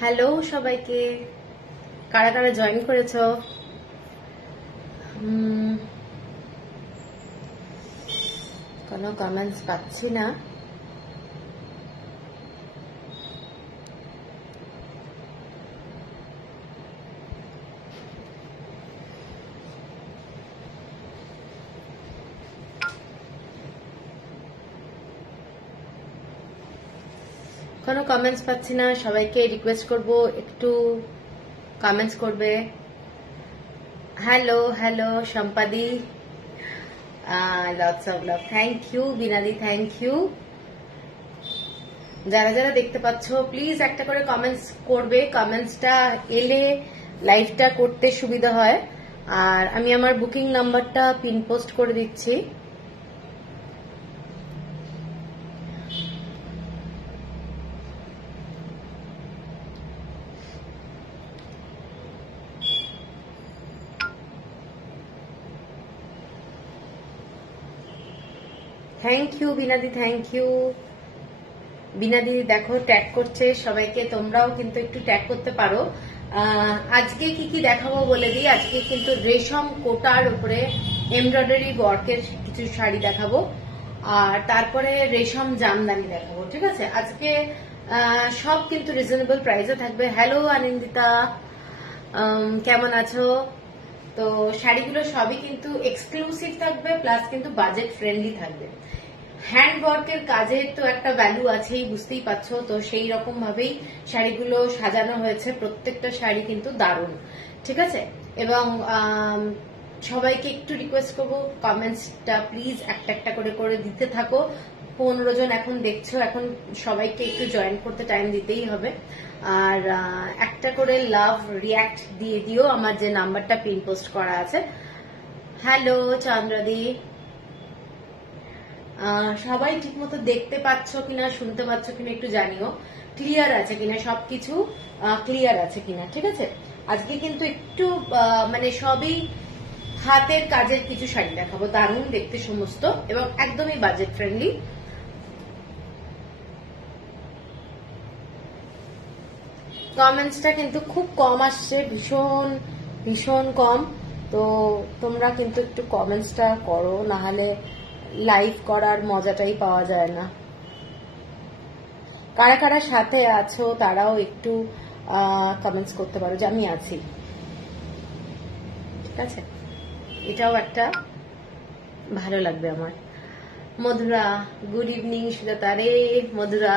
Hello সবাইকে, কারা কারা জয়েন করেছো? কোনো কমেন্টস পাচ্ছি না। কোনো কমেন্টস পাচ্ছি না। সবাইকে রিকোয়েস্ট করব একটু কমেন্টস করবে। হ্যালো হ্যালো সম্পাদি, lots of love, thank you বিনাদি, থ্যাংক ইউ। যারা যারা দেখতে পাচ্ছ প্লিজ একটা করে কমেন্টস করবে। কমেন্টসটা এলে লাইভটা করতে সুবিধা হয়। আর আমি আমার বুকিং নাম্বারটা পিন পোস্ট করে দিচ্ছি। থ্যাংক ইউ বিনাদি, থ্যাংক ইউ। বিনাদি দেখো ট্যাগ করছে সবাইকে, তোমরাও কিন্তু একটু ট্যাগ করতে পারো। আজকে কি কি দেখাবো বলে দিই। আজকে কিন্তু রেশম কোটার উপরে এমব্রয়ডারি ওয়ার্কের কিছু শাড়ি দেখাবো, আর তারপরে রেশম জামদানি দেখাবো। ঠিক আছে, আজকে সব কিন্তু রিজনেবল প্রাইসে থাকবে। হ্যালো আনন্দিতা, কেমন আছো? তো শাড়িগুলো সবই কিন্তু এক্সক্লুসিভ থাকবে, প্লাস কিন্তু বাজেট ফ্রেন্ডলি থাকবে। হ্যান্ড ওয়ার্কের কাজে তো একটা ভ্যালু আছেই, বুঝতেই পারছো। তো সেই রকম ভাবেই শাড়িগুলো সাজানো হয়েছে। প্রত্যেকটা শাড়ি কিন্তু দারুণ, ঠিক আছে। এবং সবাইকে একটু রিকোয়েস্ট করবো, কমেন্টসটা প্লিজ একটা একটা করে করে দিতে থাকো। 15 জন এখন দেখছো, এখন সবাইকে একটু জয়েন করতে টাইম দিতেই হবে। আর একটা করে লাভ রিয়াক্ট দিয়ে দিও আমার যে নাম্বারটা পিন পোস্ট করা আছে। হ্যালো চন্দ্রদি, সবাই ঠিক মতো দেখতে পাচ্ছ কিনা, শুনতে পাচ্ছ কিনা একটু জানিও। ক্লিয়ার আছে কিনা, সবকিছু ক্লিয়ার আছে কিনা, ঠিক আছে। আজকে কিন্তু একটু মানে সবই হাতের কাজের কিছু শাড়ি দেখাবো, দারুণ দেখতে সমস্ত, এবং একদমই বাজেট ফ্রেন্ডলি। কমেন্টসটা কিন্তু খুব কম আসছে, ভীষণ ভীষণ কম। তো তোমরা কিন্তু একটু কমেন্টসটা করো, নাহলে লাইভ করার মজাটাই পাওয়া যায় না। কারা কারা সাথে আছো তারাও একটু কমেন্টস করতে পারো যে আমি আছি, ঠিক আছে। এটাও একটা ভালো লাগবে আমার। Madhura, good evening Sujata. রে মধুরা,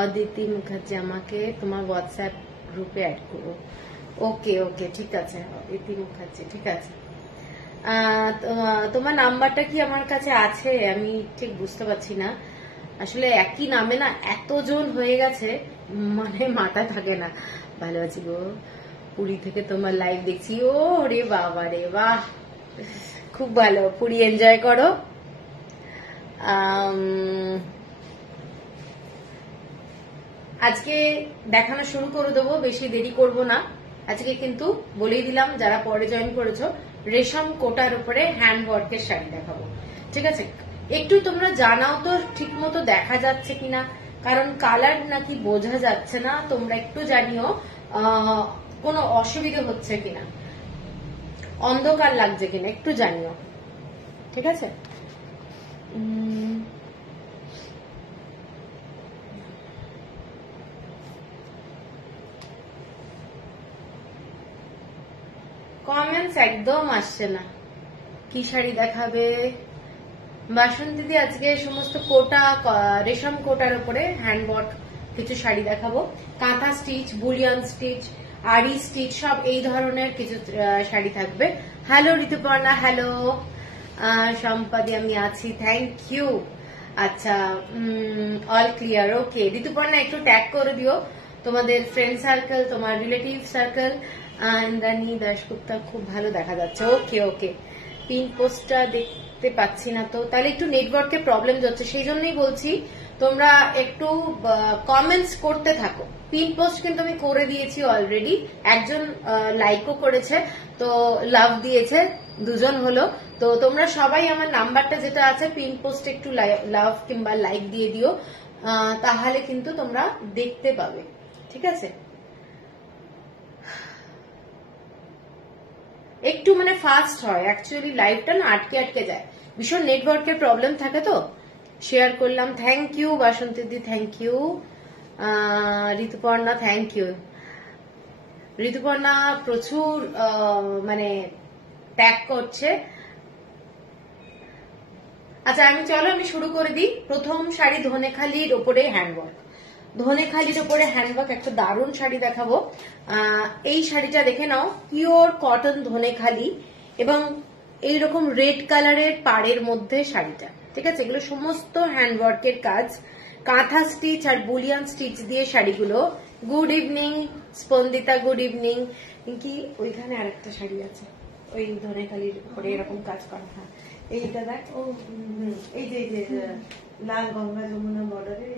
অদিতি মুখার্জি, আমাকে তোমার হোয়াটসঅ্যাপ গ্রুপে অ্যাড করো। ওকে ওকে, ঠিক আছে অদিতি মুখার্জি, ঠিক আছে। তোমার নাম্বারটা কি আমার কাছে আছে আমি ঠিক বুঝতে পারছি না। আসলে একই নামে না এতজন হয়ে গেছে, মানে মাথায় থাকে না। ভালো আছি গো, পুরী থেকে তোমার লাইভ দেখছি। ও রে বাবা রে বাহ, খুব ভালো। পুরী এনজয় করো। আজকে দেখানো শুরু করে দেবো, বেশি দেরি করব না। আজকে কিন্তু বলেই দিলাম, যারা পরে জয়েন করেছো, রেশম কোটার উপরে হ্যান্ড ওয়ার্কের শাড়ি দেখাবো, ঠিক আছে। একটু তোমরা জানাও তো ঠিক মতো দেখা যাচ্ছে কিনা, কারণ কালার নাকি বোঝা যাচ্ছে না। তোমরা একটু জানিও কোনো অসুবিধা হচ্ছে কিনা, অন্ধকার লাগছে কিনা, একটু জানিও, ঠিক আছে। কমেন্টস একদম আসছে না। কি শাড়ি দেখাবে বাসন্তীদি? আজকে সমস্ত কোটা, রেশম কোটার উপরে হ্যান্ড ওয়ার্ক কিছু শাড়ি দেখাবো। কাঁথা স্টিচ, বুলিয়ান স্টিচ, আরি স্টিচ, সব এই ধরনের কিছু শাড়ি থাকবে। হ্যালো ঋতুপর্ণা, হ্যালো সম্পাদি, আমি আছি, থ্যাংক ইউ। আচ্ছা, অল ক্লিয়ার, ওকে। ঋতুপর্ণা একটু ট্যাগ করে দিও তোমাদের ফ্রেন্ড সার্কেল, তোমার রিলেটিভ সার্কেল। ইন্দ্রাণী দাশগুপ্তা, খুব ভালো দেখা যাচ্ছে। ওকে ওকে, পিন পোস্টটা দেখতে পাচ্ছি না তো, তাহলে একটু নেটওয়ার্কে প্রবলেম যাচ্ছে, সেই জন্যই বলছি তোমরা একটু কমেন্টস করতে থাকো। পিন পোস্ট কিন্তু আমি করে দিয়েছি অলরেডি, একজন লাইকও করেছে, তো লাভ দিয়েছে, দুজন হলো। তো তোমরা সবাই আমার নাম্বারটা যেটা আছে পিন পোস্টে একটু লাভ কিংবা লাইক দিয়ে দিও, তাহলে কিন্তু তোমরা দেখতে পাবে, ঠিক আছে। একটু মানে ফাস্ট হয়, অ্যাকচুয়ালি লাইভটা না আটকে আটকে যায়, ভীষণ নেটওয়ার্কের প্রবলেম থাকে তো। শেয়ার করলাম, থ্যাংক ইউ বাসন্তী দি, thank you Rituparna, thank you. Rituparna প্রচুর মানে ট্যাগ করছে। আচ্ছা আমি শুরু করে দিই। প্রথম শাড়ি ধনেখালির ওপরে হ্যান্ডওয়ার্ক, ধনেখালির ওপরে হ্যান্ডওয়ার্ক, একটা দারুণ শাড়ি দেখাবো। এই শাড়িটা দেখে নাও, পিওর কটন ধনেখালি এবং এইরকম রেড কালারের পাড়ের মধ্যে শাড়িটা, ঠিক আছে। এগুলো সমস্ত হ্যান্ডওয়ার্কের কাজ, কাঁথা স্টিচ আর বুলিয়ান স্টিচ দিয়ে শাড়িগুলো। Good evening Spandita, good evening. কি ওইখানে আরেকটা শাড়ি আছে ওই ধনেখালির উপরে এরকম কাজ করা। হ্যাঁ এইটা দেখ, ও এই যে লাল গঙ্গা যমুনা বর্ডারে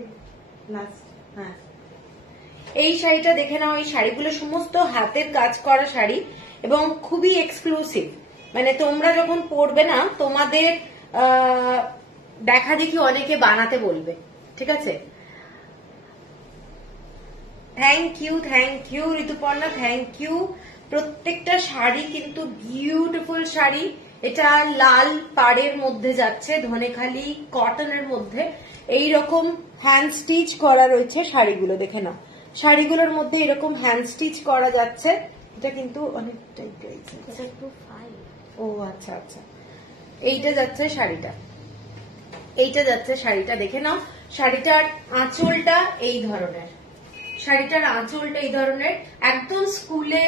লাস্ট। হ্যাঁ এই শাড়িটা দেখে নাও, এই শাড়িগুলো সমস্ত হাতের কাজ করা শাড়ি এবং খুবই এক্সক্লুসিভ। মানে তোমরা যখন পরবে না, তোমাদের দেখা দেখি অনেকে বানাতে বলবে, ঠিক আছে। Thank you Rituparna, thank you. প্রত্যেকটা শাড়ি কিন্তু বিউটিফুল শাড়ি। এটা লাল পাড়ের মধ্যে যাচ্ছে, ধনেখালি কটনের মধ্যে এইরকম হ্যান্ড স্টিচ করা রয়েছে শাড়িগুলো, দেখে নাও। শাড়িগুলোর মধ্যে এরকম হ্যান্ড স্টিচ করা যাচ্ছে। এটা কিন্তু অনেকটাই প্রাইস, ও আচ্ছা আচ্ছা। এইটা যাচ্ছে শাড়িটা, এইটা যাচ্ছে শাড়িটা, দেখে নাও। শাড়িটার আঁচলটা এই ধরনের, শাড়িটার আঁচলটা এই ধরনের। একদম স্কুলে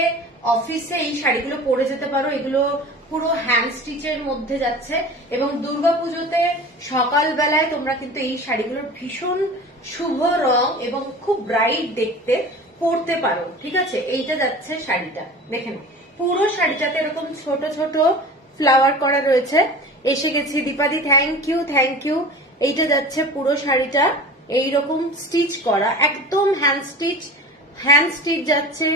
অফিসে এই শাড়িগুলো পরে যেতে পারো। এগুলো পুরো হ্যান্ড স্টিচের মধ্যে যাচ্ছে এবং দুর্গাপুজোতে সকালবেলায় তোমরা কিন্তু এই শাড়িগুলোর ভীষণ শুভ রং এবং খুব ব্রাইট দেখতে পরতে পারো, ঠিক আছে। এইটা যাচ্ছে শাড়িটা, দেখে নাও। পুরো শাড়িটাতে এরকম ছোট ছোট ফ্লাওয়ার করা রয়েছে। এসে গেছি দীপাদি, থ্যাংক ইউ। এইটা যাচ্ছে পুরো শাড়িটা এইরকম স্টিচ করা, একদম হ্যান্ড স্টিচ যাচ্ছে।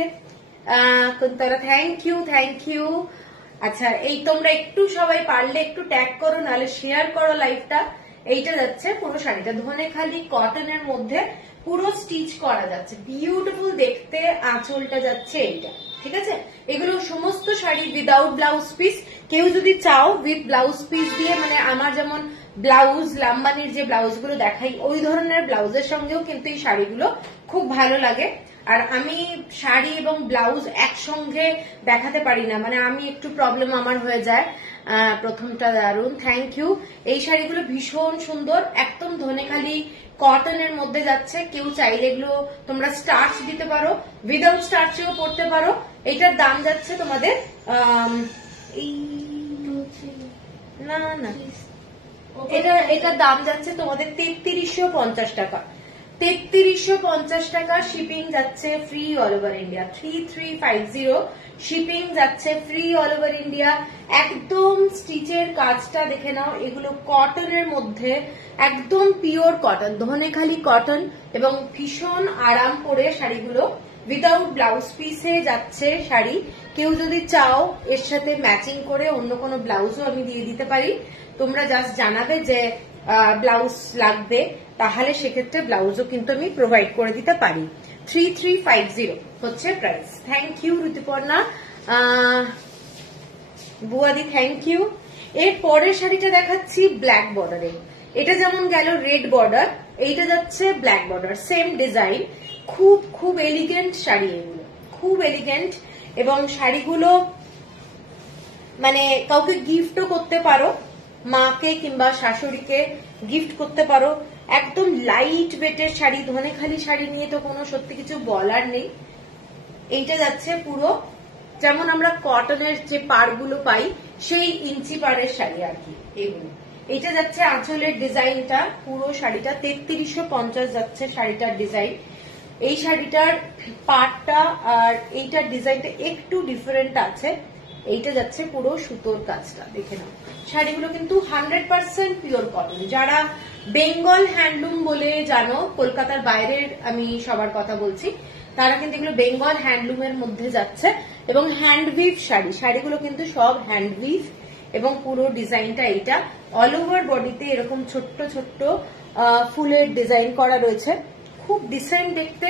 তারা থ্যাংক ইউ। আচ্ছা এই তোমরা একটু সবাই পারলে একটু ট্যাগ করো, নাহলে শেয়ার করো লাইভটা। এইটা যাচ্ছে পুরো শাড়িটা ধনেখালি কটনের মধ্যে পুরো স্টিচ করা যাচ্ছে, বিউটিফুল দেখতে। আঁচলটা যাচ্ছে এইটা, ঠিক আছে। এগুলো সমস্ত শাড়ি উইদাউট ব্লাউজ পিস। কেউ যদি চাও উইথ ব্লাউজ পিস দিয়ে, মানে আমার যেমন ব্লাউজ লাম্বানির যে ব্লাউজ গুলো দেখাই ওই ধরনের ব্লাউজের সঙ্গেও কিন্তু এই শাড়িগুলো খুব ভালো লাগে। আর আমি শাড়ি এবং ব্লাউজ একসঙ্গে দেখাতে পারি না, মানে আমি একটু প্রবলেম আমার হয়ে যায়। প্রথমটা দারুন, থ্যাংক ইউ। এই শাড়িগুলো ভীষণ সুন্দর, একদম ধনেখালি কটনের মধ্যে যাচ্ছে। কেউ চাইলে এগুলো তোমরা স্টার্চ দিতে পারো, উইদাউট স্টার্চেও পরতে পারো। এটার দাম যাচ্ছে তোমাদের এটার দাম যাচ্ছে তোমাদের 3350 টাকা। 3350 টাকা শিপিং যাচ্ছে free all over India. 3350 shipping যাচ্ছে ফ্রি অল ওভার ইন্ডিয়া। একদম স্টিচের কাজটা দেখে নাও, এগুলো কটনের মধ্যে, একদম পিওর কটন, ধনেখালি কটন এবং ভীষণ আরাম করে শাড়িগুলো। উইদাউট ব্লাউজ পিসে যাচ্ছে শাড়ি। কেউ যদি চাও এর সাথে ম্যাচিং করে অন্য কোনো ব্লাউজও আমি দিয়ে দিতে পারি। তোমরা জাস্ট জানাবে যে ব্লাউজ লাগবে, তাহলে সেক্ষেত্রে ব্লাউজও কিন্তু আমি প্রোভাইড করে দিতে পারি। 3350 হচ্ছে প্রাইস। থ্যাংক ইউ ঋতুপর্ণা, বুয়াদি, থ্যাংক ইউ। এর পরের শাড়িটা দেখাচ্ছি ব্ল্যাক বর্ডারে। এটা যেমন গেল রেড বর্ডার, এইটা যাচ্ছে ব্ল্যাক বর্ডার, সেম ডিজাইন। খুব এলিগেন্ট শাড়ি, এগুলো খুব এলিগেন্ট এবং শাড়িগুলো মানে কাউকে গিফটও করতে পারো, মাকে কিংবা শাশুড়িকে গিফট করতে পারো। একদম লাইট ওয়েটের শাড়ি, ধনেখালি শাড়ি নিয়ে তো কোনো সত্যি কিছু বলার নেই। এইটা যাচ্ছে পুরো যেমন আমরা কটনের যে পাড়গুলো পাই সেই ইঞ্চি পাড়ের শাড়ি আর কি এগুলো। এইটা যাচ্ছে আঁচলের ডিজাইনটা, পুরো শাড়িটা 3350 যাচ্ছে শাড়িটার ডিজাইন। এই শাড়িটার পাড়টা আর এইটার ডিজাইনটা একটু ডিফারেন্ট আছে। এইটা যাচ্ছে পুরো সুতোর কাজটা, দেখে নাও। শাড়িগুলো কিন্তু 100% পিওর কটন। যারা বেঙ্গল হ্যান্ডলুম বলে জানো, কলকাতার বাইরের আমি সবার কথা বলছি, তারা কিন্তু এগুলো বেঙ্গল হ্যান্ডলুমের মধ্যে যাচ্ছে এবং হ্যান্ডউইভ শাড়ি। শাড়িগুলো কিন্তু সব হ্যান্ডউইভ এবং পুরো ডিজাইনটা এইটা। অল ওভার বডিতে এরকম ছোট্ট ছোট্ট ফুলের ডিজাইন করা রয়েছে, খুব ডিসেন্ট দেখতে,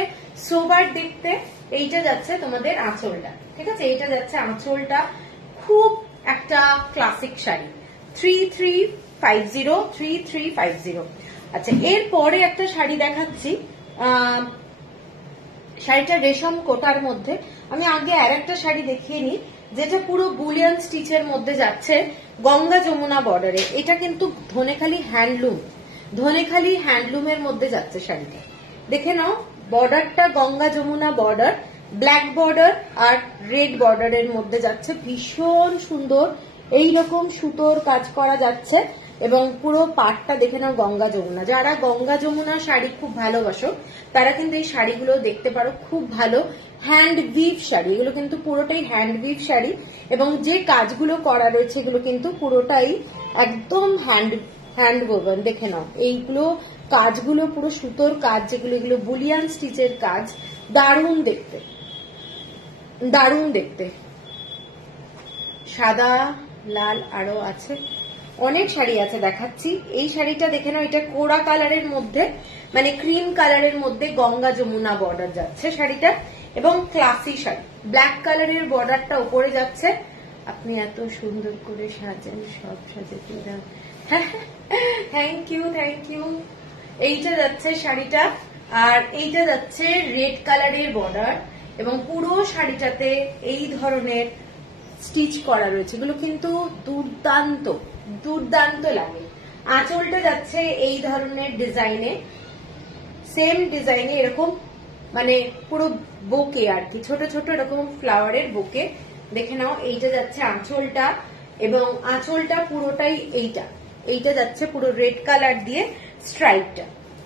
সোবার দেখতে। এইটা যাচ্ছে তোমাদের আঁচলটা, ঠিক আছে, এইটা যাচ্ছে আঁচলটা। খুব একটা ক্লাসিক শাড়ি, 3350। আচ্ছা, এরপরে একটা শাড়ি দেখাচ্ছি, শাড়িটা রেশম কোটার মধ্যে। আমি আগে আর একটা শাড়ি দেখিয়ে নিই, যেটা পুরো বুলিয়ান স্টিচের মধ্যে যাচ্ছে, গঙ্গা যমুনা বর্ডারে। এটা কিন্তু ধনেখালি হ্যান্ডলুমের মধ্যে যাচ্ছে শাড়িটা। দেখে নাও, বর্ডারটা Ganga Jamuna border, black border আর রেড বর্ডারের মধ্যে যাচ্ছে। ভীষণ সুন্দর এইরকম সুতোর কাজ করা যাচ্ছে এবং পুরো পাটটা দেখে নাও গঙ্গা যমুনা। যারা গঙ্গা যমুনা শাড়ি খুব ভালোবাসো তারা কিন্তু এই শাড়িগুলো দেখতে পারো, খুব ভালো হ্যান্ড উইভ শাড়ি। এগুলো কিন্তু পুরোটাই হ্যান্ড উইভ শাড়ি এবং যে কাজগুলো করা রয়েছে এগুলো কিন্তু পুরোটাই একদম হ্যান্ড ওভেন। দেখে নাও এইগুলো কাজগুলো পুরো সুতোর কাজ, যেগুলো এগুলো বুলিয়ান স্টিচের কাজ। দারুণ দেখতে, দারুণ দেখতে। সাদা লাল আরো আছে, অনেক শাড়ি আছে, দেখাচ্ছি। এই শাড়িটা দেখে নাও, এটা কোড়া কালারের মধ্যে, মানে ক্রিম কালারের মধ্যে গঙ্গা যমুনা বর্ডার যাচ্ছে শাড়িটা এবং ক্লাসি শাড়ি। ব্ল্যাক কালারের বর্ডারটা উপরে যাচ্ছে। আপনি এত সুন্দর করে সাজেন, সব সাজে দিলাম, থ্যাংক ইউ। এইটা যাচ্ছে শাড়িটা, আর এইটা যাচ্ছে রেড কালারের বর্ডার এবং পুরো শাড়িটাতে এই ধরনের স্টিচ করা রয়েছে। এগুলো কিন্তু দুর্দান্ত লাগে। আঁচলটা যাচ্ছে এই ধরনের ডিজাইনে, সেম ডিজাইনে এরকম, মানে পুরো বোকে আর কি, ছোট ছোট এরকম ফ্লাওয়ারের বোকে। দেখে নাও, এইটা যাচ্ছে আঁচলটা এবং আঁচলটা পুরোটাই এইটা যাচ্ছে পুরো রেড কালার দিয়ে স্ট্রাইপটা।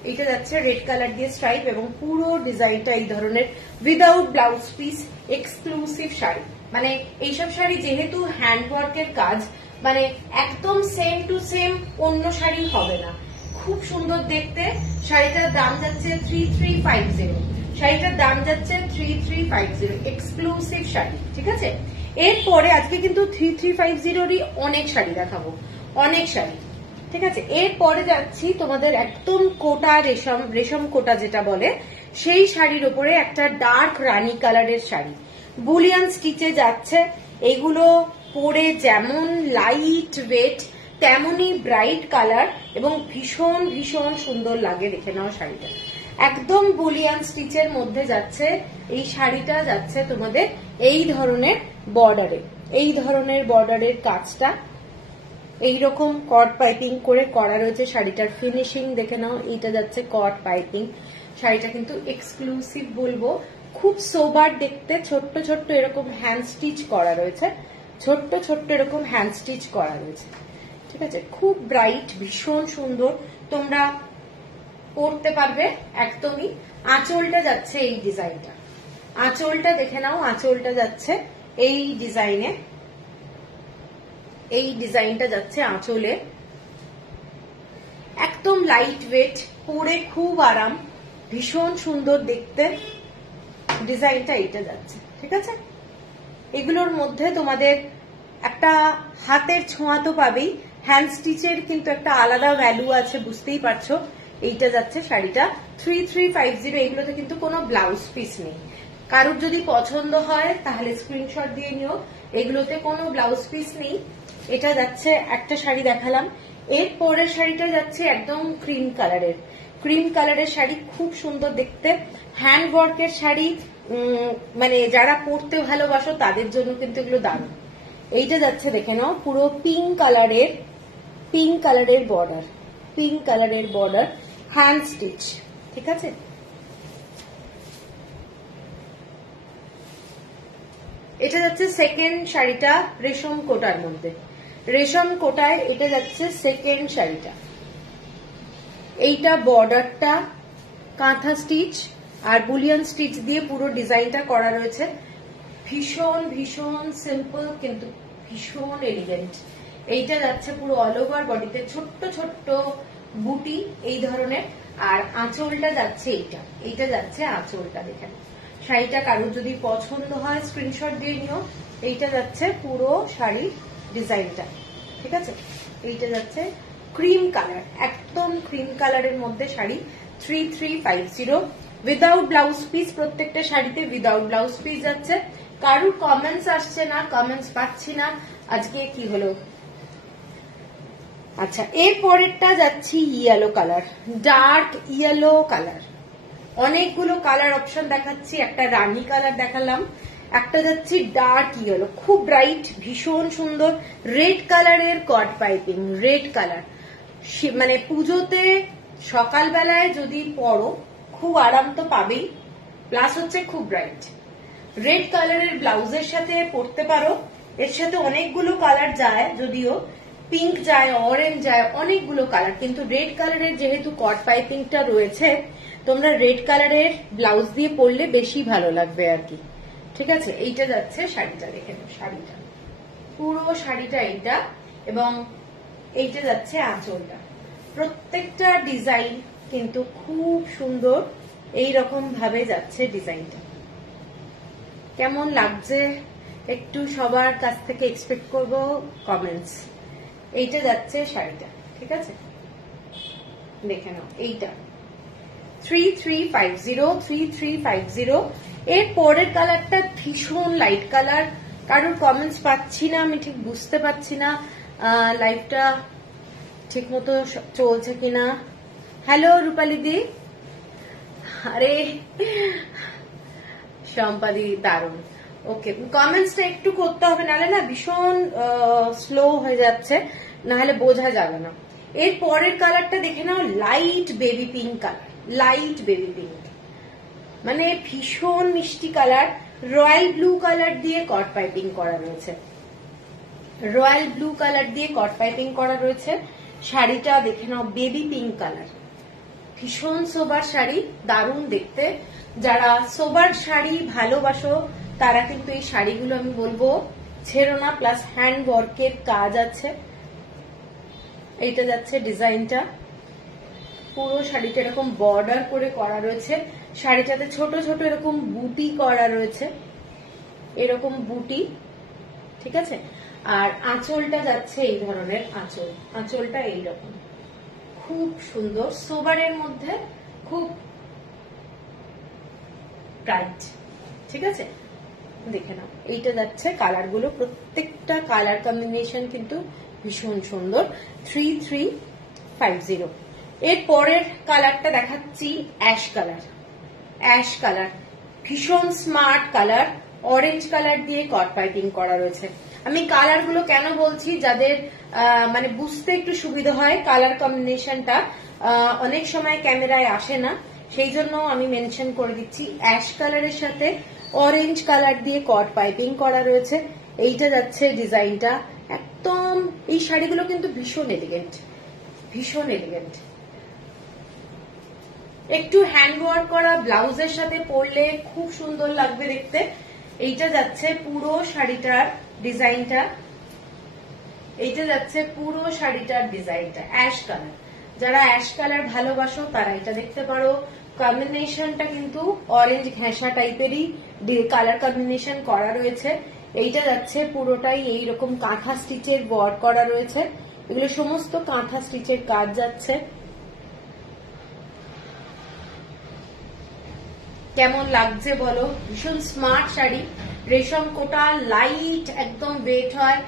এইটা যাচ্ছে রেড কালার দিয়ে স্ট্রাইপ এবং পুরো ডিজাইনটা এই ধরনের, without blouse piece, exclusive sari. মানে এইসব শাড়ি যেহেতু হ্যান্ডওয়ার্কের কাজ, মানে একদম সেম টু সেম অন্য শাড়ি হবে না, খুব সুন্দর দেখতে। শাড়িটার দাম যাচ্ছে 3350, শাড়িটার দাম যাচ্ছে 3350, এক্সক্লুসিভ শাড়ি, ঠিক আছে। এরপরে আজকে কিন্তু 3350রই অনেক শাড়ি দেখাবো, অনেক শাড়ি, ঠিক আছে। এরপরে যাচ্ছি তোমাদের একদম কোটা, রেশম কোটা যেটা বলে, সেই শাড়ির উপরে একটা ডার্ক রানী কালারের শাড়ি, বুলিয়ান স্টিচে যাচ্ছে। এগুলো পরে যেমন লাইট ওয়েট তেমনই ব্রাইট কালার এবং ভীষণ ভীষণ সুন্দর লাগে। দেখে নাও শাড়িটা একদম বুলিয়ান স্টিচের মধ্যে যাচ্ছে। এই শাড়িটা যাচ্ছে তোমাদের এই ধরনের বর্ডারে, এই ধরনের বর্ডারের কাজটা এইরকম কট পাইপিং করে করা রয়েছে। শাড়িটার ফিনিশিং দেখে নাও, এইটা যাচ্ছে কট পাইপিং। শাড়িটা কিন্তু এক্সক্লুসিভ বলবো, খুব সোবার দেখতে। ছোট্ট ছোট্ট এরকম হ্যান্ড স্টিচ করা রয়েছে, ছোট্ট ছোট্ট এরকম হ্যান্ড স্টিচ করা রয়েছে, ঠিক আছে। খুব ব্রাইট, ভীষণ সুন্দর, তোমরা পরতে পারবে একদমই। আঁচলটা যাচ্ছে এই ডিজাইনটা, আঁচলটা দেখে নাও, আঁচলটা যাচ্ছে এই ডিজাইনে, এই ডিজাইনটা যাচ্ছে আঁচলে। একদম লাইট ওয়েট, পরে খুব আরাম, ভীষণ সুন্দর দেখতে। ডিজাইনটা এইটা যাচ্ছে, ঠিক আছে। এগুলোর মধ্যে তোমাদের একটা হাতের ছোঁয়া তো পাবেই, হ্যান্ড স্টিচের কিন্তু একটা আলাদা ভ্যালু আছে, বুঝতেই পারছো। এইটা যাচ্ছে শাড়িটা 3350। এগুলোতে কিন্তু কোনো ব্লাউজ পিস নেই। কারোর যদি পছন্দ হয় তাহলে স্ক্রিনশট দিয়ে নিও, এগুলোতে কোনো ব্লাউজ পিস নেই। এটা যাচ্ছে একটা শাড়ি দেখালাম। এর পরের শাড়িটা যাচ্ছে একদম ক্রিম কালারের শাড়ি, খুব সুন্দর দেখতে, হ্যান্ড ওয়ার্কের শাড়ি। মানে যারা পরতে ভালোবাসো তাদের জন্য কিন্তু এগুলো দারুণ। এইটা যাচ্ছে দেখে নাও, পুরো পিঙ্ক কালারের বর্ডার, হ্যান্ড স্টিচ, ঠিক আছে। এটা যাচ্ছে সেকেন্ড শাড়িটা রেশম কোটার মধ্যে, রেশম কোটায় এটা যাচ্ছে সেকেন্ড শাড়িটা। এইটা বর্ডারটা কাঁথা স্টিচ আর বুলিয়ান স্টিচ দিয়ে পুরো ডিজাইনটা করা রয়েছে। ভীষণ ভীষণ সিম্পল কিন্তু ভীষণ এলিগেন্ট। এইটা যাচ্ছে পুরো অল ওভার বডিতে ছোট্ট ছোট্ট বুটি এই ধরনের, আর আঁচলটা যাচ্ছে এইটা যাচ্ছে আঁচলটা। দেখেন শাড়িটা কারোর যদি পছন্দ হয় স্ক্রিনশট দিয়ে নিও। এইটা যাচ্ছে পুরো শাড়ির ডিজাইনটা, ঠিক আছে। এইটা যাচ্ছে ক্রিম কালার, একদম ক্রিম কালারের মধ্যে শাড়ি 3350 উইদাউট ব্লাউজ পিস। প্রত্যেকটা শাড়িতে উইদাউট ব্লাউজ পিস যাচ্ছে। কারুর কমেন্টস আসছে না, কমেন্টস পাচ্ছি না, আজকে কি হলো। আচ্ছা, এর পরেরটা যাচ্ছি yellow colour, dark yellow colour. অনেকগুলো কালার অপশন দেখাচ্ছি, একটা রানী কালার দেখালাম, একটা যাচ্ছি ডার্ক ইয়েলো, খুব ব্রাইট, ভীষণ সুন্দর। রেড কালারের কট পাইপিং, রেড কালার, মানে পুজোতে সকালবেলায় যদি পরো খুব আরাম তো পাবেই, প্লাস হচ্ছে খুব ব্রাইট। রেড কালারের ব্লাউজের সাথে পরতে পারো, এর সাথে অনেকগুলো কালার যায়, যদিও পিঙ্ক যায়, অরেঞ্জ যায়, অনেকগুলো কালার, কিন্তু রেড কালারের যেহেতু কট পাইপিংটা রয়েছে, তোমরা রেড কালারের ব্লাউজ দিয়ে পরলে বেশি ভালো লাগবে আর কি। ঠিক আছে, এইটা যাচ্ছে শাড়িটা, দেখে নাও শাড়িটা, পুরো শাড়িটা এইটা, এবং এইটা যাচ্ছে আঁচলটা। প্রত্যেকটা ডিজাইন কিন্তু খুব সুন্দর, এই রকম ভাবে যাচ্ছে ডিজাইনটা। কেমন লাগছে একটু সবার কাছ থেকে এক্সপেক্ট করব কমেন্টস। এইটা যাচ্ছে শাড়িটা, ঠিক আছে, দেখে নাও এইটা 3350। এর পরের কালারটা ভীষণ লাইট কালার, কারোর কমেন্টস পাচ্ছি না, আমি ঠিক বুঝতে পারছি না লাইভটা ঠিক মতো চলছে কিনা। হ্যালো রূপালী দি, আরে সম্পাদি দারুণ। ওকে, কমেন্টসটা একটু করতে হবে, নাহলে না ভীষণ স্লো হয়ে যাচ্ছে, নাহলে বোঝা যাবে না। এর পরের কালারটা দেখে নাও, light baby pink colour, light baby pink, মানে ভীষণ মিষ্টি কালার। রয়্যাল ব্লু কালার দিয়ে কট পাইপিং করা রয়েছে, রয়্যাল ব্লু কালার দিয়ে কট পাইপিং করা রয়েছে। শাড়িটা দেখে নাও, বেবি পিঙ্ক কালার, ভীষণ সোবার শাড়ি, দারুণ দেখতে। যারা সোবার শাড়ি ভালোবাসো তারা কিন্তু এই শাড়িগুলো আমি বলবো ছেড়ো না, প্লাস হ্যান্ড ওয়ার্কের কাজ আছে। এইটা যাচ্ছে ডিজাইনটা, পুরো শাড়িটা এরকম বর্ডার করে করা রয়েছে, শাড়িটাতে ছোট ছোট এরকম বুটি করা রয়েছে, এরকম বুটি, ঠিক আছে। আর আঁচলটা যাচ্ছে এই ধরনের আঁচল, আঁচলটা এইরকম খুব সুন্দর, সোবারের মধ্যে খুব ব্রাইট, ঠিক আছে, দেখে নাও। এইটা যাচ্ছে কালারগুলো, প্রত্যেকটা কালার কম্বিনেশন কিন্তু ভীষণ সুন্দর। 3350। এর পরের কালারটা দেখাচ্ছি অ্যাশ কালার, অ্যাশ কালার ভীষণ স্মার্ট কালার, অরেঞ্জ কালার দিয়ে কট পাইপিং করা রয়েছে। আমি কালারগুলো কেন বলছি, যাদের মানে বুঝতে একটু সুবিধা হয়, কালার কম্বিনেশনটা অনেক সময় ক্যামেরায় আসে না, সেই জন্য আমি মেনশন করে দিচ্ছি। অ্যাশ কালারের সাথে অরেঞ্জ কালার দিয়ে কট পাইপিং করা রয়েছে। এইটা যাচ্ছে ডিজাইনটা, একদম এই শাড়িগুলো কিন্তু ভীষণ এলিগেন্ট, ভীষণ এলিগেন্ট। একটু হ্যান্ড ওয়ার্ক করা ব্লাউজের সাথে পরলে খুব সুন্দর লাগবে দেখতে। এইটা যাচ্ছে পুরো শাড়িটার ডিজাইনটা, এইটা যাচ্ছে পুরো শাড়িটার ডিজাইনটা অ্যাশ কালার। যারা অ্যাশ কালার ভালোবাসো তারা এটা দেখতে পারো। কম্বিনেশনটা কিন্তু অরেঞ্জ ঘেঁষা টাইপেরই কালার কম্বিনেশন করা রয়েছে। এইটা যাচ্ছে পুরোটাই এইরকম কাঁথা স্টিচের ওয়ার্ক করা রয়েছে, এগুলো সমস্ত কাঁথা স্টিচের কাজ যাচ্ছে। কেমন লাগছে বলো, ভীষণ স্মার্ট শাড়ি, রেশম কোটা, লাইট একদম ওয়েট হয়,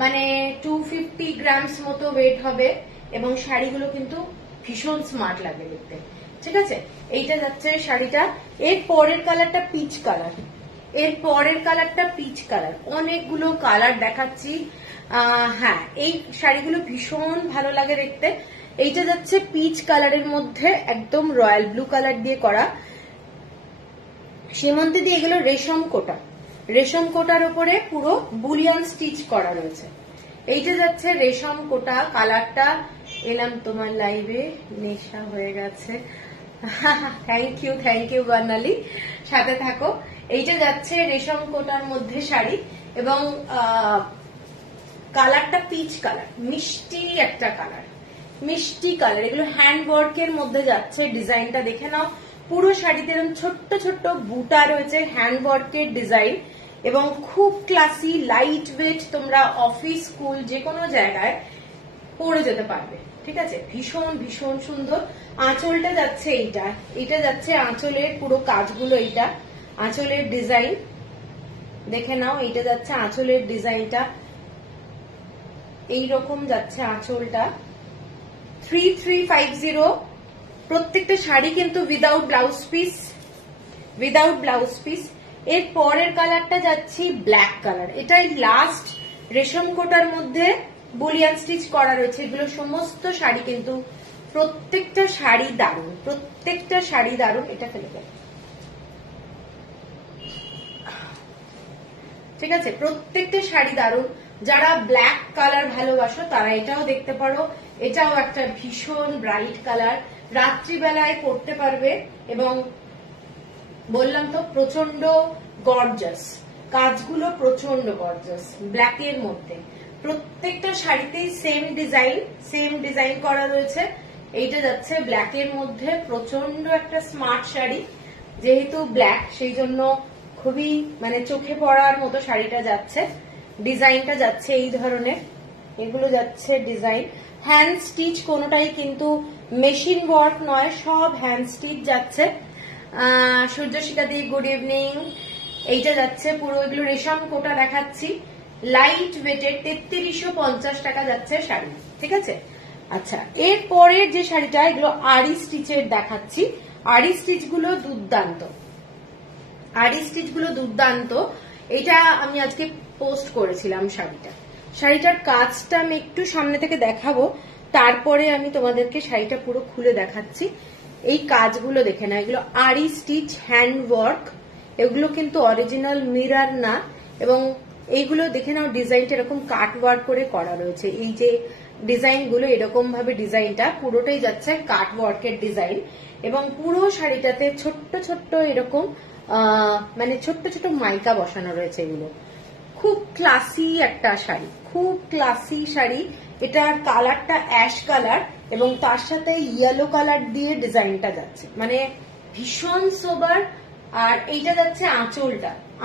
মানে 250 গ্রামস মতো ওয়েট হবে, এবং শাড়িগুলো কিন্তু ভীষণ স্মার্ট লাগে দেখতে, ঠিক আছে। এইটা যাচ্ছে শাড়িটা। এর পরের কালারটা পিচ কালার, এর পরের কালারটা পিচ কালার, অনেকগুলো কালার দেখাচ্ছি। হ্যাঁ, এই শাড়িগুলো ভীষণ ভালো লাগে দেখতে। এইটা যাচ্ছে পিচ কালারের মধ্যে একদম রয়্যাল ব্লু কালার দিয়ে করা, সীমন্তি দিয়ে এগুলো রেশম কোটা, রেশম কোটার উপরে পুরো বুলিয়ান স্টিচ করা রয়েছে। এইটা যাচ্ছে রেশম কোটা কালারটা। এলাম তোমার লাইভে, নেশা হয়ে গেছে, থ্যাংক ইউ বর্ণালী, সাথে থাকো। এইটা যাচ্ছে রেশম কোটার মধ্যে শাড়ি, এবং কালারটা পিচ কালার, মিষ্টি একটা কালার, মিষ্টি কালার। এগুলো হ্যান্ড ওয়ার্কের মধ্যে যাচ্ছে, ডিজাইনটা দেখে নাও। পুরো শাড়িতে এরকম ছোট্ট ছোট্ট বুটা রয়েছে, হ্যান্ড ওয়ার্কের ডিজাইন, এবং খুব ক্লাসি, লাইট ওয়েট, তোমরা অফিস, স্কুল যে কোনো জায়গায় পরে যেতে পারবে। ঠিক আছে, ভীষণ ভীষণ সুন্দর। আঁচলটা যাচ্ছে এইটা যাচ্ছে আঁচলের পুরো কাজগুলো, এইটা আঁচলের ডিজাইন দেখে নাও। এইটা যাচ্ছে আঁচলের ডিজাইনটা, এইরকম যাচ্ছে আঁচলটা। 3350। প্রত্যেকটা শাড়ি কিন্তু উইদাউট ব্লাউজ পিস। এর পরের কালারটা যাচ্ছি ব্ল্যাক কালার। এটাই লাস্ট রেশম কোটার মধ্যে বুলিয়ান স্টিচ করা রয়েছে। এগুলো সমস্ত শাড়ি কিন্তু প্রত্যেকটা শাড়ি দারুণ। এটা ফেলে দেয়, ঠিক আছে, প্রত্যেকটা শাড়ি দারুণ। যারা ব্ল্যাক কালার ভালোবাসো তারা এটাও দেখতে পারো। এটাও একটা ভীষণ ব্রাইট কালার, রাত্রিবেলায় পরতে পারবে এবং বললাম তো প্রচন্ড গর্জাস, কাজগুলো প্রচন্ড গর্জাস ব্ল্যাকের মধ্যে। প্রত্যেকটা শাড়িতেই সেম ডিজাইন করা রয়েছে। এইটা যাচ্ছে ব্ল্যাকের মধ্যে, প্রচন্ড একটা স্মার্ট শাড়ি। যেহেতু ব্ল্যাক সেই জন্য খুবই মানে চোখে পড়ার মতো শাড়িটা যাচ্ছে। ডিজাইনটা যাচ্ছে এই ধরনের, এগুলো যাচ্ছে ডিজাইন হ্যান্ড স্টিচ, কোনোটাই কিন্তু মেশিন ওয়ার্ক নয়, সব হ্যান্ড স্টিচ যাচ্ছে। সূর্যশিখা দি গুড ইভিনিং। এইটা যাচ্ছে পুরো, এগুলো রেশম কোটা দেখাচ্ছি, লাইট ওয়েটের 3350 টাকা যাচ্ছে শাড়ি। ঠিক আছে, আচ্ছা এর পরের যে শাড়িটা, এগুলো আরি স্টিচের দেখাচ্ছি। আরি স্টিচ গুলো দুর্দান্ত। এটা আমি আজকে পোস্ট করেছিলাম শাড়িটার কাজটা আমি একটু সামনে থেকে দেখাবো, তারপরে আমি তোমাদেরকে শাড়িটা পুরো খুলে দেখাচ্ছি। এই কাজগুলো দেখে না, এগুলো আরি স্টিচ হ্যান্ড ওয়ার্ক, এগুলো কিন্তু অরিজিনাল মিরর না। এবং এইগুলো দেখে নাও, ডিজাইনটা এরকম কাট ওয়ার্ক করে করা রয়েছে। এই যে ডিজাইন গুলো এরকম ভাবে, ডিজাইনটা পুরোটাই যাচ্ছে কাট ওয়ার্কের ডিজাইন। এবং পুরো শাড়িটাতে ছোট্ট ছোট্ট এরকম মানে ছোট্ট ছোট্ট মাইকা বসানো রয়েছে। এগুলো খুব ক্লাসি একটা শাড়ি, এটার কালারটা অ্যাশ কালার এবং তার সাথে ইয়েলো কালার দিয়ে ডিজাইনটা যাচ্ছে, মানে ভীষণ সোবার। আর এইটা যাচ্ছে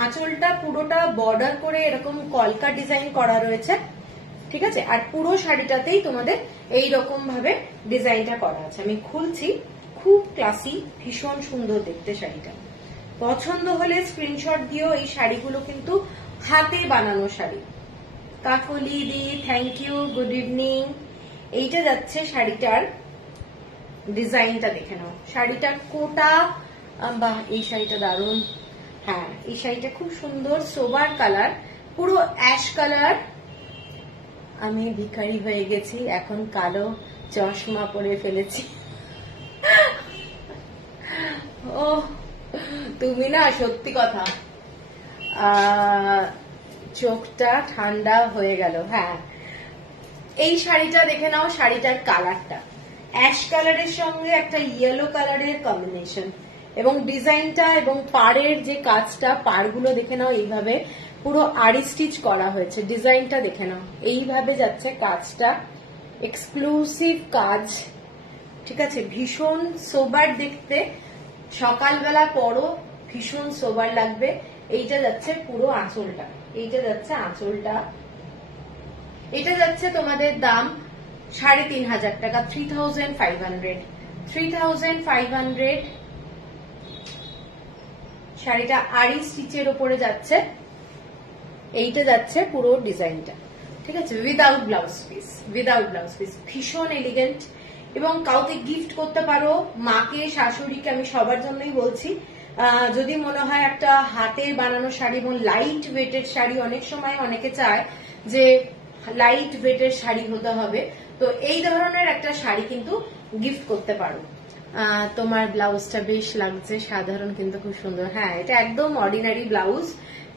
আঁচলটা পুরোটা বর্ডার করে এরকম কলকা ডিজাইন করা রয়েছে। ঠিক আছে, আর পুরো শাড়িটাতেই তোমাদের এইরকম ভাবে ডিজাইনটা করা আছে। আমি খুলছি, খুব ক্লাসি, ভীষণ সুন্দর দেখতে শাড়িটা। পছন্দ হলে স্ক্রিনশট দিও। এই শাড়িগুলো কিন্তু হাতে বানানো শাড়ি। কাকলি দি থ্যাংক ইউ, গুড ইভিনিং। এইটা যাচ্ছে শাড়িটার ডিজাইনটা দেখে নাও। শাড়িটার কোটা, বাহ এই শাড়িটা দারুণ। হ্যাঁ এই শাড়িটা খুব সুন্দর, সোবার কালার, পুরো অ্যাশ কালার। আমি ভিখারি হয়ে গেছি, এখন কালো চশমা পরে ফেলেছি। ও তুমি না, সত্যি কথা, চোখটা ঠান্ডা হয়ে গেল। হ্যাঁ এই শাড়িটা দেখে নাও, শাড়িটার কালারটা অ্যাশ কালারের সঙ্গে একটা ইয়েলো কালারের কম্বিনেশন, এবং ডিজাইনটা এবং পাড়ের যে কাজটা, পাড়গুলো দেখে নাও, এইভাবে পুরো আরি স্টিচ করা হয়েছে। ডিজাইনটা দেখে নাও, এইভাবে যাচ্ছে কাজটা, এক্সক্লুসিভ কাজ। ঠিক আছে, ভীষণ সোবার দেখতে, সকালবেলা পরো ভীষণ সোবার লাগবে। এইটা যাচ্ছে পুরো আঁচলটা, এটা যাচ্ছে তোমাদের দাম 3500 টাকা, 3500। শাড়িটা আরি স্টিচের উপরে যাচ্ছে। এইটা যাচ্ছে পুরো ডিজাইনটা। ঠিক আছে, উইদাউট ব্লাউজ পিস, ভীষণ এলিগেন্ট। এবং কাউকে গিফট করতে পারো, মাকে, শাশুড়িকে, আমি সবার জন্যই বলছি। যদি মনে হয় একটা হাতে বানানো শাড়ি এবং লাইট ওয়েটের শাড়ি, অনেক সময় অনেকে চায় যে লাইট ওয়েটের শাড়ি হতে হবে, তো এই ধরনের একটা শাড়ি কিন্তু গিফট করতে পারো। তোমার ব্লাউজটা বেশ লাগছে, সাধারণ কিন্তু খুব সুন্দর। হ্যাঁ এটা একদম অর্ডিনারি ব্লাউজ,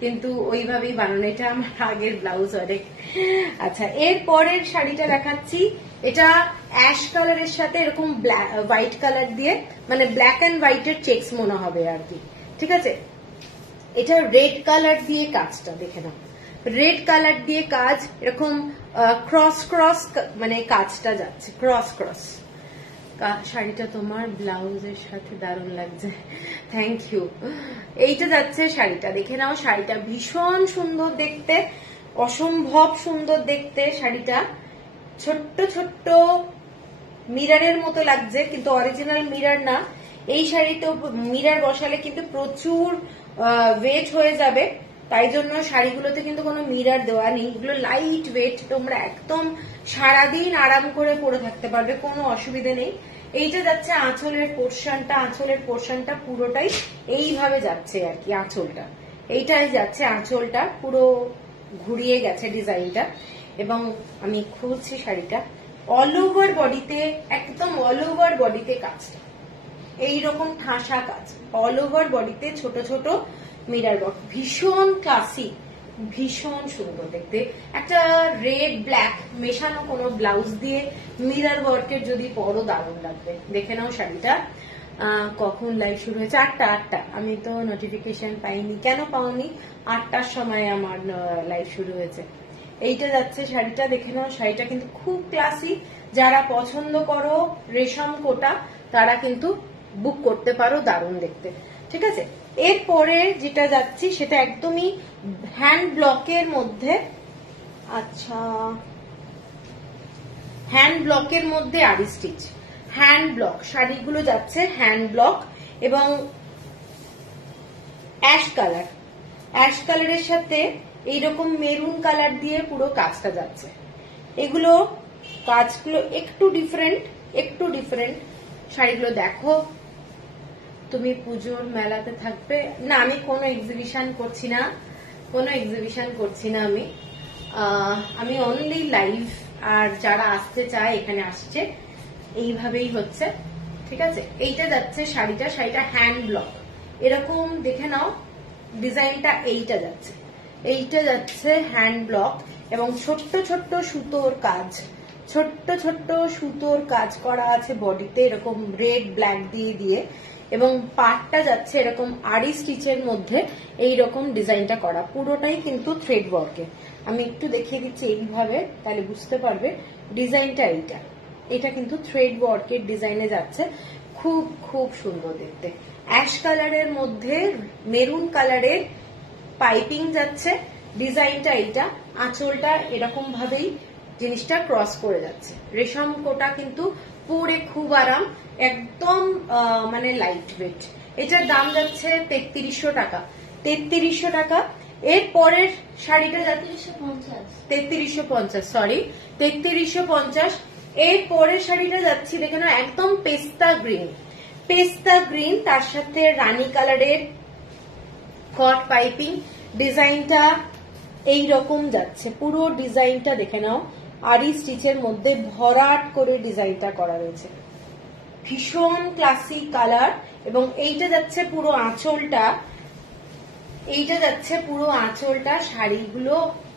কিন্তু ওইভাবেই বানানো, এটা আমার আগের ব্লাউজ অনেক। আচ্ছা এর পরের শাড়িটা দেখাচ্ছি। এটা অ্যাশ কালারের সাথে এরকম হোয়াইট কালার দিয়ে, মানে ব্ল্যাক অ্যান্ড হোয়াইটের চেক্স মনে হবে আর কি। ঠিক আছে, এটা রেড কালার দিয়ে কাজটা দেখে নাও, রেড কালার দিয়ে কাজ, এরকম ক্রস মানে কাজটা যাচ্ছে ক্রস। শাড়িটা তোমার ব্লাউজের সাথে দারুণ লাগছে, থ্যাংক ইউ। এইটা যাচ্ছে শাড়িটা, দেখে নাও। শাড়িটা ভীষণ সুন্দর দেখতে, অসম্ভব সুন্দর দেখতে শাড়িটা। ছোট্ট ছোট্ট মিররের মতো লাগছে, কিন্তু অরিজিনাল মিরর না। এই শাড়িতে মিরর বসালে কিন্তু প্রচুর ওয়েট হয়ে যাবে, তাই জন্য শাড়িগুলোতে কিন্তু কোনো মিরর দেওয়া নেই। এগুলো লাইট ওয়েট, তোমরা একদম সারাদিন আরাম করে পরে থাকতে পারবে, কোনো অসুবিধা নেই। এইটা যাচ্ছে আঁচলের পোর্শনটা, আঁচলের পোর্শনটা পুরোটাই এইভাবে যাচ্ছে আর কি। আঁচলটা এইটাই যাচ্ছে, আঁচলটা পুরো ঘুরিয়ে গেছে ডিজাইনটা। এবং আমি খুলছি শাড়িটা, অল ওভার বডিতে, একদম অল ওভার বডিতে কাজটা এইরকম ঠাসা কাজ, অল ওভার বডিতে ছোট ছোট মিরর ওয়ার্ক, ভীষণ ক্লাসিক, ভীষণ সুন্দর দেখতে। একটা রেড ব্ল্যাক মেশানো কোনো ব্লাউজ দিয়ে মিরর ওয়ার্কের যদি পরো দারুণ লাগবে। দেখে নাও শাড়িটা। কখন লাইভ শুরু হয়েছে? 8টা। আমি তো নোটিফিকেশন পাইনি। কেন পাওনি? 8টার সময় আমার লাইভ শুরু হয়েছে। এইটা যাচ্ছে শাড়িটা, দেখে নাও। শাড়িটা কিন্তু খুব ক্লাসিক, যারা পছন্দ করো রেশম কোটা তারা কিন্তু বুক করতে পারো, দারুণ দেখতে। ঠিক আছে, এরপরে যেটা যাচ্ছি সেটা একদমই হ্যান্ড ব্লকের মধ্যে। আচ্ছা, হ্যান্ড ব্লকের মধ্যে আরি স্টিচ, হ্যান্ড ব্লক শাড়িগুলো যাচ্ছে, হ্যান্ড ব্লক এবং অ্যাশ কালার, অ্যাশ কালারের সাথে এইরকম মেরুন কালার দিয়ে পুরো কাজটা যাচ্ছে। এগুলো কাজগুলো একটু ডিফারেন্ট, একটু ডিফারেন্ট। শাড়িগুলো দেখো। তুমি পুজোর মেলাতে থাকবে? না, আমি কোনো এক্সিবিশন করছি না, কোনো এক্সিবিশন করছি না। আমি অনলি লাইভ, আর যারা আসতে চায় এখানে আসছে, এইভাবেই হচ্ছে। ঠিক আছে, এইটা যাচ্ছে শাড়িটা, শাড়িটা হ্যান্ড ব্লক এরকম দেখে নাও ডিজাইনটা। এইটা যাচ্ছে, এইটা যাচ্ছে হ্যান্ড ব্লক এবং ছোট্ট ছোট্ট সুতোর কাজ, ছোট্ট ছোট্ট সুতোর কাজ করা আছে বডিতে, এরকম রেড ব্ল্যাক দিয়ে দিয়ে। এবং পাটটা যাচ্ছে এরকম আরি স্টিচের মধ্যে এইরকম ডিজাইনটা করা, পুরোটাই কিন্তু থ্রেড ওয়ার্কে। আমি একটু দেখিয়ে দিচ্ছি এইভাবে, তাহলে বুঝতে পারবে ডিজাইনটা। এইটা এটা কিন্তু থ্রেড ওয়ার্কের ডিজাইনে যাচ্ছে, খুব খুব সুন্দর দেখতে। অ্যাশ কালারের মধ্যে মেরুন কালারের পাইপিং যাচ্ছে, ডিজাইনটা এইটা। আঁচলটা এরকম ভাবেই জিনিসটা ক্রস করে যাচ্ছে। রেশম কোটা কিন্তু পরে খুব আরাম, একদম মানে লাইট ওয়েট। এটার দাম যাচ্ছে 3300 টাকা, 3300 টাকা। এর পরের শাড়িটা যাচ্ছে 3350, সরি 3350। এর পরের শাড়িটা যাচ্ছি, দেখে নাও, একদম পেস্তা গ্রিন, পেস্তা গ্রিন, তার সাথে রানী কালারের কট পাইপিং। ডিজাইনটা এইরকম যাচ্ছে, পুরো ডিজাইনটা দেখে নাও। আরি স্টিচের মধ্যে ভরাট করে ডিজাইনটা করা রয়েছে, ভীষণ ক্লাসিক কালার। এবং এইটা যাচ্ছে পুরো আঁচলটা, এইটা যাচ্ছে পুরো আঁচলটা। শাড়িগুলো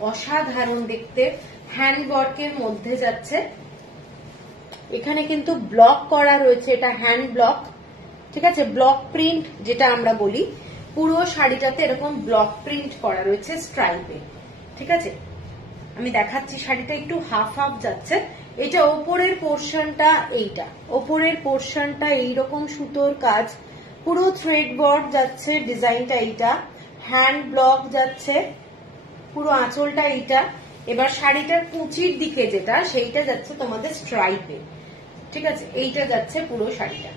অসাধারণ দেখতে, হ্যান্ড ওয়ার্কের মধ্যে যাচ্ছে। এখানে কিন্তু ব্লক করা রয়েছে, এটা হ্যান্ড ব্লক। ঠিক আছে, ব্লক প্রিন্ট যেটা আমরা বলি, পুরো শাড়িটাতে এরকম ব্লক প্রিন্ট করা রয়েছে স্ট্রাইপে। ঠিক আছে, আমি দেখাচ্ছি। শাড়িটা একটু হাফ হাফ যাচ্ছে। এটা ওপরের পোর্শনটা, এইটা ওপরের পোর্শনটা এইরকম সুতোর কাজ, পুরো থ্রেড ওয়ার্ক যাচ্ছে। ডিজাইনটা এইটা, হ্যান্ড ব্লক যাচ্ছে, পুরো আঁচলটা এইটা। এবার শাড়িটার কুচির দিকে যেটা, সেইটা যাচ্ছে তোমাদের স্ট্রাইপে। ঠিক আছে, এইটা যাচ্ছে পুরো শাড়িটা,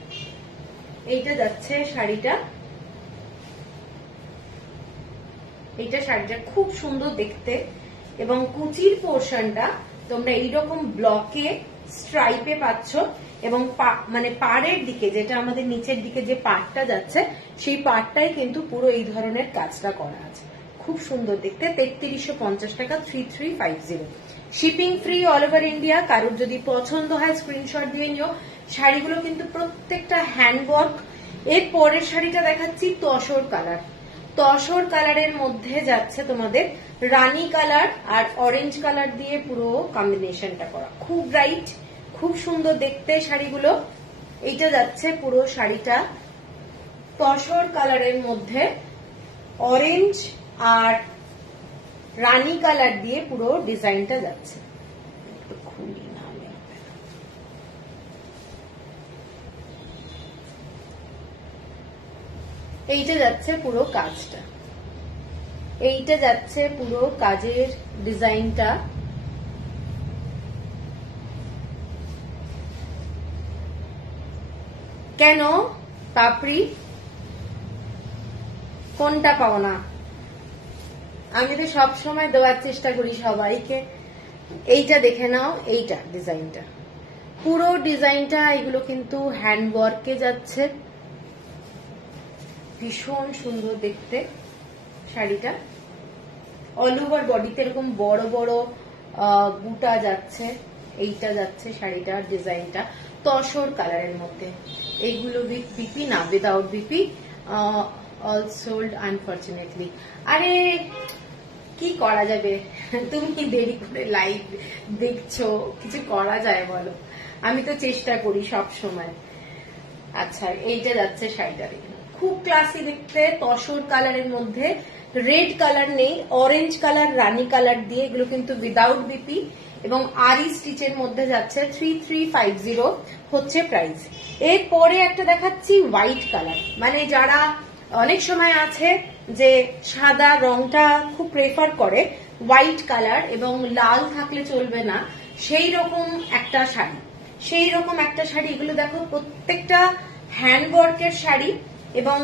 এইটা যাচ্ছে শাড়িটা। এইটা শাড়িটা খুব সুন্দর দেখতে। এবং কুচির পোর্শনটা তোমরা এইরকম ব্লকে স্ট্রাইপে পাচ্ছ। এবং মানে পাড়ের দিকে, যেটা আমাদের নিচের দিকে যে পাড়টা যাচ্ছে, সেই পাড়টাই কিন্তু পুরো এই ধরনের কাজটা করা আছে, খুব সুন্দর দেখতে। 3350 টাকা, 3350। Shipping free all over India. কারোর যদি পছন্দ হয় স্ক্রিনশট দিয়ে নিও। শাড়িগুলো কিন্তু প্রত্যেকটা হ্যান্ড ওয়ার্ক। এর পরের শাড়িটা দেখাচ্ছি তসর কালার, তসর কালারের মধ্যে যাচ্ছে তোমাদের রানী কালার আর অরেঞ্জ কালার দিয়ে পুরো কম্বিনেশনটা করা, খুব ব্রাইট, খুব সুন্দর দেখতে শাড়িগুলো। এইটা যাচ্ছে পুরো শাড়িটা তসর কালারের মধ্যে অরেঞ্জ আর রানী কালার দিয়ে পুরো ডিজাইনটা যাচ্ছে। একটু খুলি না, এইটা যাচ্ছে পুরো কাজটা, এইটা যাচ্ছে পুরো কাজের ডিজাইনটা। কেন পাপড়ি কোনটা পাও না? আমি তো সব সময় দেওয়ার চেষ্টা করি সবাইকে। এইটা দেখে নাও, এইটা ডিজাইনটা, পুরো ডিজাইনটা এগুলো কিন্তু হ্যান্ডওয়ার্কে যাচ্ছে, ভীষণ সুন্দর দেখতে শাড়িটা। অল ওভার বডিতে এরকম বড় বড় বুটা যাচ্ছে, এইটা যাচ্ছে শাড়িটার ডিজাইনটা তসর কালারের মধ্যে। এইগুলো উইথ বিপি না, without BP, all sold unfortunately. আরে কি করা যাবে, তুমি কি দেরি করে লাইভ দেখছো, কিছু করা যায় বলো, আমি তো চেষ্টা করি সব সময়। আচ্ছা, এইটা যাচ্ছে শাড়িটা, খুব ক্লাসি দেখতে, তসর কালারের মধ্যে, রেড কালার নেই, অরেঞ্জ কালার, রানী কালার দিয়ে, এগুলো কিন্তু উইদাউট বিপি এবং আরি স্টিচের মধ্যে যাচ্ছে। 3350 হচ্ছে প্রাইস। এরপরে একটা দেখাচ্ছি হোয়াইট কালার, মানে যারা অনেক সময় আছে যে সাদা রংটা খুব প্রেফার করে, হোয়াইট কালার এবং লাল থাকলে চলবে না, সেই রকম একটা শাড়ি, সেই রকম একটা শাড়ি। এগুলো দেখো প্রত্যেকটা হ্যান্ডওয়ার্কের শাড়ি এবং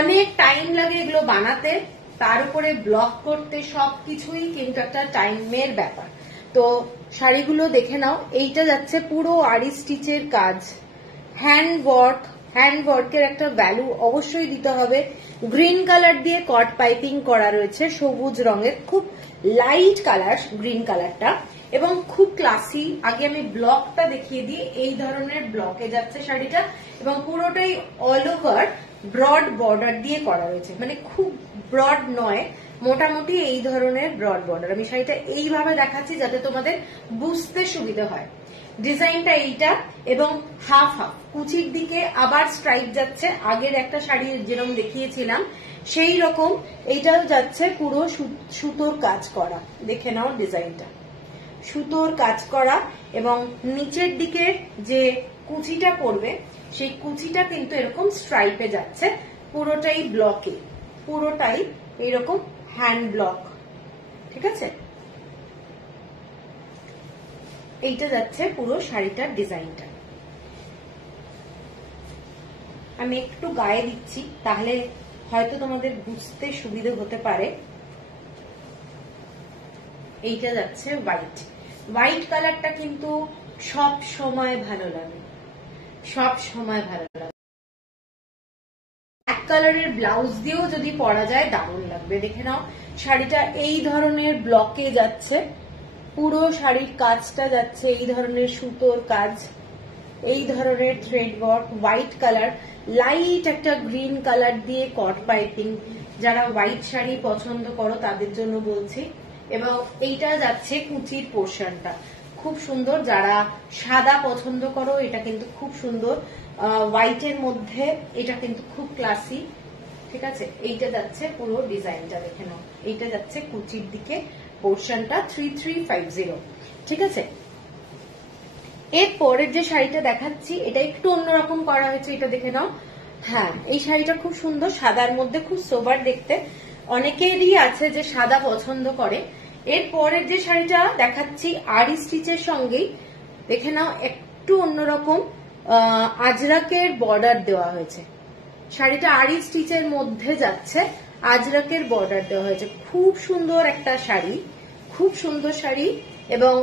অনেক টাইম লাগে এগুলো বানাতে, তার উপরে ব্লক করতে, সবকিছুই কিন্তু একটা টাইমের ব্যাপার। তো শাড়িগুলো দেখে নাও। এইটা যাচ্ছে পুরো আরি স্টিচের কাজ, হ্যান্ডওয়ার্ক, হ্যান্ডওয়ার্কের একটা ভ্যালু অবশ্যই দিতে হবে। গ্রিন কালার দিয়ে কট পাইপিং করা রয়েছে, সবুজ রঙের, খুব লাইট কালার গ্রিন কালারটা এবং খুব ক্লাসি। আগে আমি ব্লকটা দেখিয়ে দিই, এই ধরনের ব্লকে যাচ্ছে শাড়িটা এবং পুরোটাই অল ওভার ব্রড বর্ডার দিয়ে করা রয়েছে, মানে খুব ব্রড নয়, মোটামুটি এই ধরনের ব্রড বর্ডার। আমি শাড়িটা এইভাবে দেখাচ্ছি যাতে তোমাদের বুঝতে সুবিধা হয়। ডিজাইনটা এইটা এবং হাফ হাফ, কুচির দিকে আবার স্ট্রাইপ যাচ্ছে, আগের একটা শাড়ি যেরকম দেখিয়েছিলাম সেই রকম এইটাও যাচ্ছে, পুরো সুতোর কাজ করা। দেখে নাও ডিজাইনটা, সুতোর কাজ করা এবং নিচের দিকে যে কুচিটা পড়বে সেই কুচিটা কিন্তু এরকম স্ট্রাইপে যাচ্ছে, পুরোটাই ব্লকে, পুরোটাই এইরকম হ্যান্ড ব্লক, ঠিক আছে। এইটা যাচ্ছে পুরো শাড়িটার ডিজাইনটা। আমি একটু গায়ে দিচ্ছি তাহলে হয়তো তোমাদের বুঝতে সুবিধা হতে পারে। এইটা যাচ্ছে হোয়াইট, হোয়াইট কালারটা কিন্তু সব সময় ভালো লাগে, সব সময় ভালো লাগে। ব্ল্যাক কালারের ব্লাউজ দিয়েও যদি পরা যায় দারুণ লাগবে। দেখে নাও শাড়িটা এই ধরনের ব্লকে যাচ্ছে, পুরো শাড়ির কাজটা যাচ্ছে এই ধরনের সুতোর কাজ, এই ধরনের thread work, white colour, light একটা গ্রিন কালার দিয়ে কট পাইপিং। যারা হোয়াইট শাড়ি পছন্দ করো তাদের জন্য বলছি। এবং এইটা যাচ্ছে কুচির পোর্শনটা, খুব সুন্দর। যারা সাদা পছন্দ করো এটা কিন্তু খুব সুন্দর, হোয়াইটের মধ্যে এটা কিন্তু খুব ক্লাসি, ঠিক আছে। এইটা যাচ্ছে পুরো ডিজাইনটা, দেখে নাও, এইটা যাচ্ছে কুচির দিকে পোর্শনটা 3350, ঠিক আছে। এর পরের যে শাড়িটা দেখাচ্ছি এটা একটু অন্যরকম করা হয়েছে, এটা দেখে নাও। হ্যাঁ, এই শাড়িটা খুব সুন্দর, সাদার মধ্যে খুব সোবার দেখতে, অনেকেরই আছে যে সাদা পছন্দ করে। এর পরের যে শাড়িটা দেখাচ্ছি আরি স্টিচের সঙ্গেই, দেখে নাও একটু অন্যরকম আজরাকের বর্ডার দেওয়া হয়েছে। শাড়িটা আরি স্টিচের মধ্যে যাচ্ছে, আজরাকের বর্ডার দেওয়া হয়েছে। খুব সুন্দর একটা শাড়ি, খুব সুন্দর শাড়ি এবং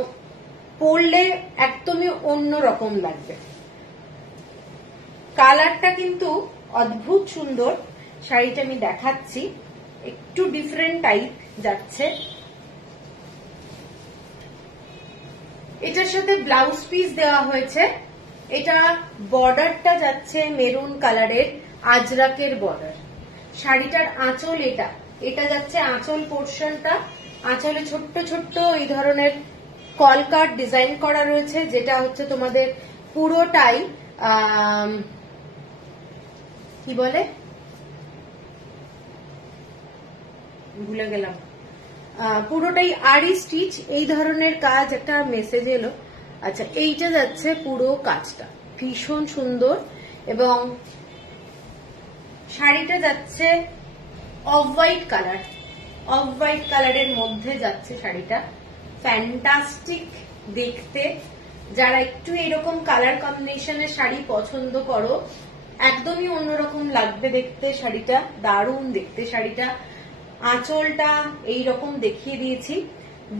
পরলে একদমই অন্যরকম লাগবে। কালারটা কিন্তু অদ্ভুত সুন্দর, শাড়িটা আমি দেখাচ্ছি, একটু ডিফারেন্ট টাইপ যাচ্ছে। এটার সাথে ব্লাউজ পিস দেওয়া হয়েছে, এটা বর্ডারটা যাচ্ছে মেরুন কালারের আজরাকের বর্ডার। শাড়িটার আঁচল এটা, এটা যাচ্ছে আঁচল পোর্শনটা, আঁচলে ছোট্ট ছোট্ট এই ধরনের কলকাট ডিজাইন করা রয়েছে, যেটা হচ্ছে তোমাদের পুরোটাই কি বলে ভুলে গেলাম, পুরোটাই আরি স্টিচ, এই ধরনের কাজ। একটা মেসেজ এলো, আচ্ছা এইটা যাচ্ছে পুরো কাজটা, ভীষণ সুন্দর এবং শাড়িটা যাচ্ছে off white colour, off white কালারের মধ্যে যাচ্ছে শাড়িটা। ফ্যান্টাস্টিক দেখতে। যারা একটু এরকম কালার কম্বিনেশনের শাড়ি পছন্দ করো, একদমই অন্যরকম লাগবে দেখতে শাড়িটা, দারুণ দেখতে শাড়িটা। আঁচলটা এইরকম দেখিয়ে দিয়েছি।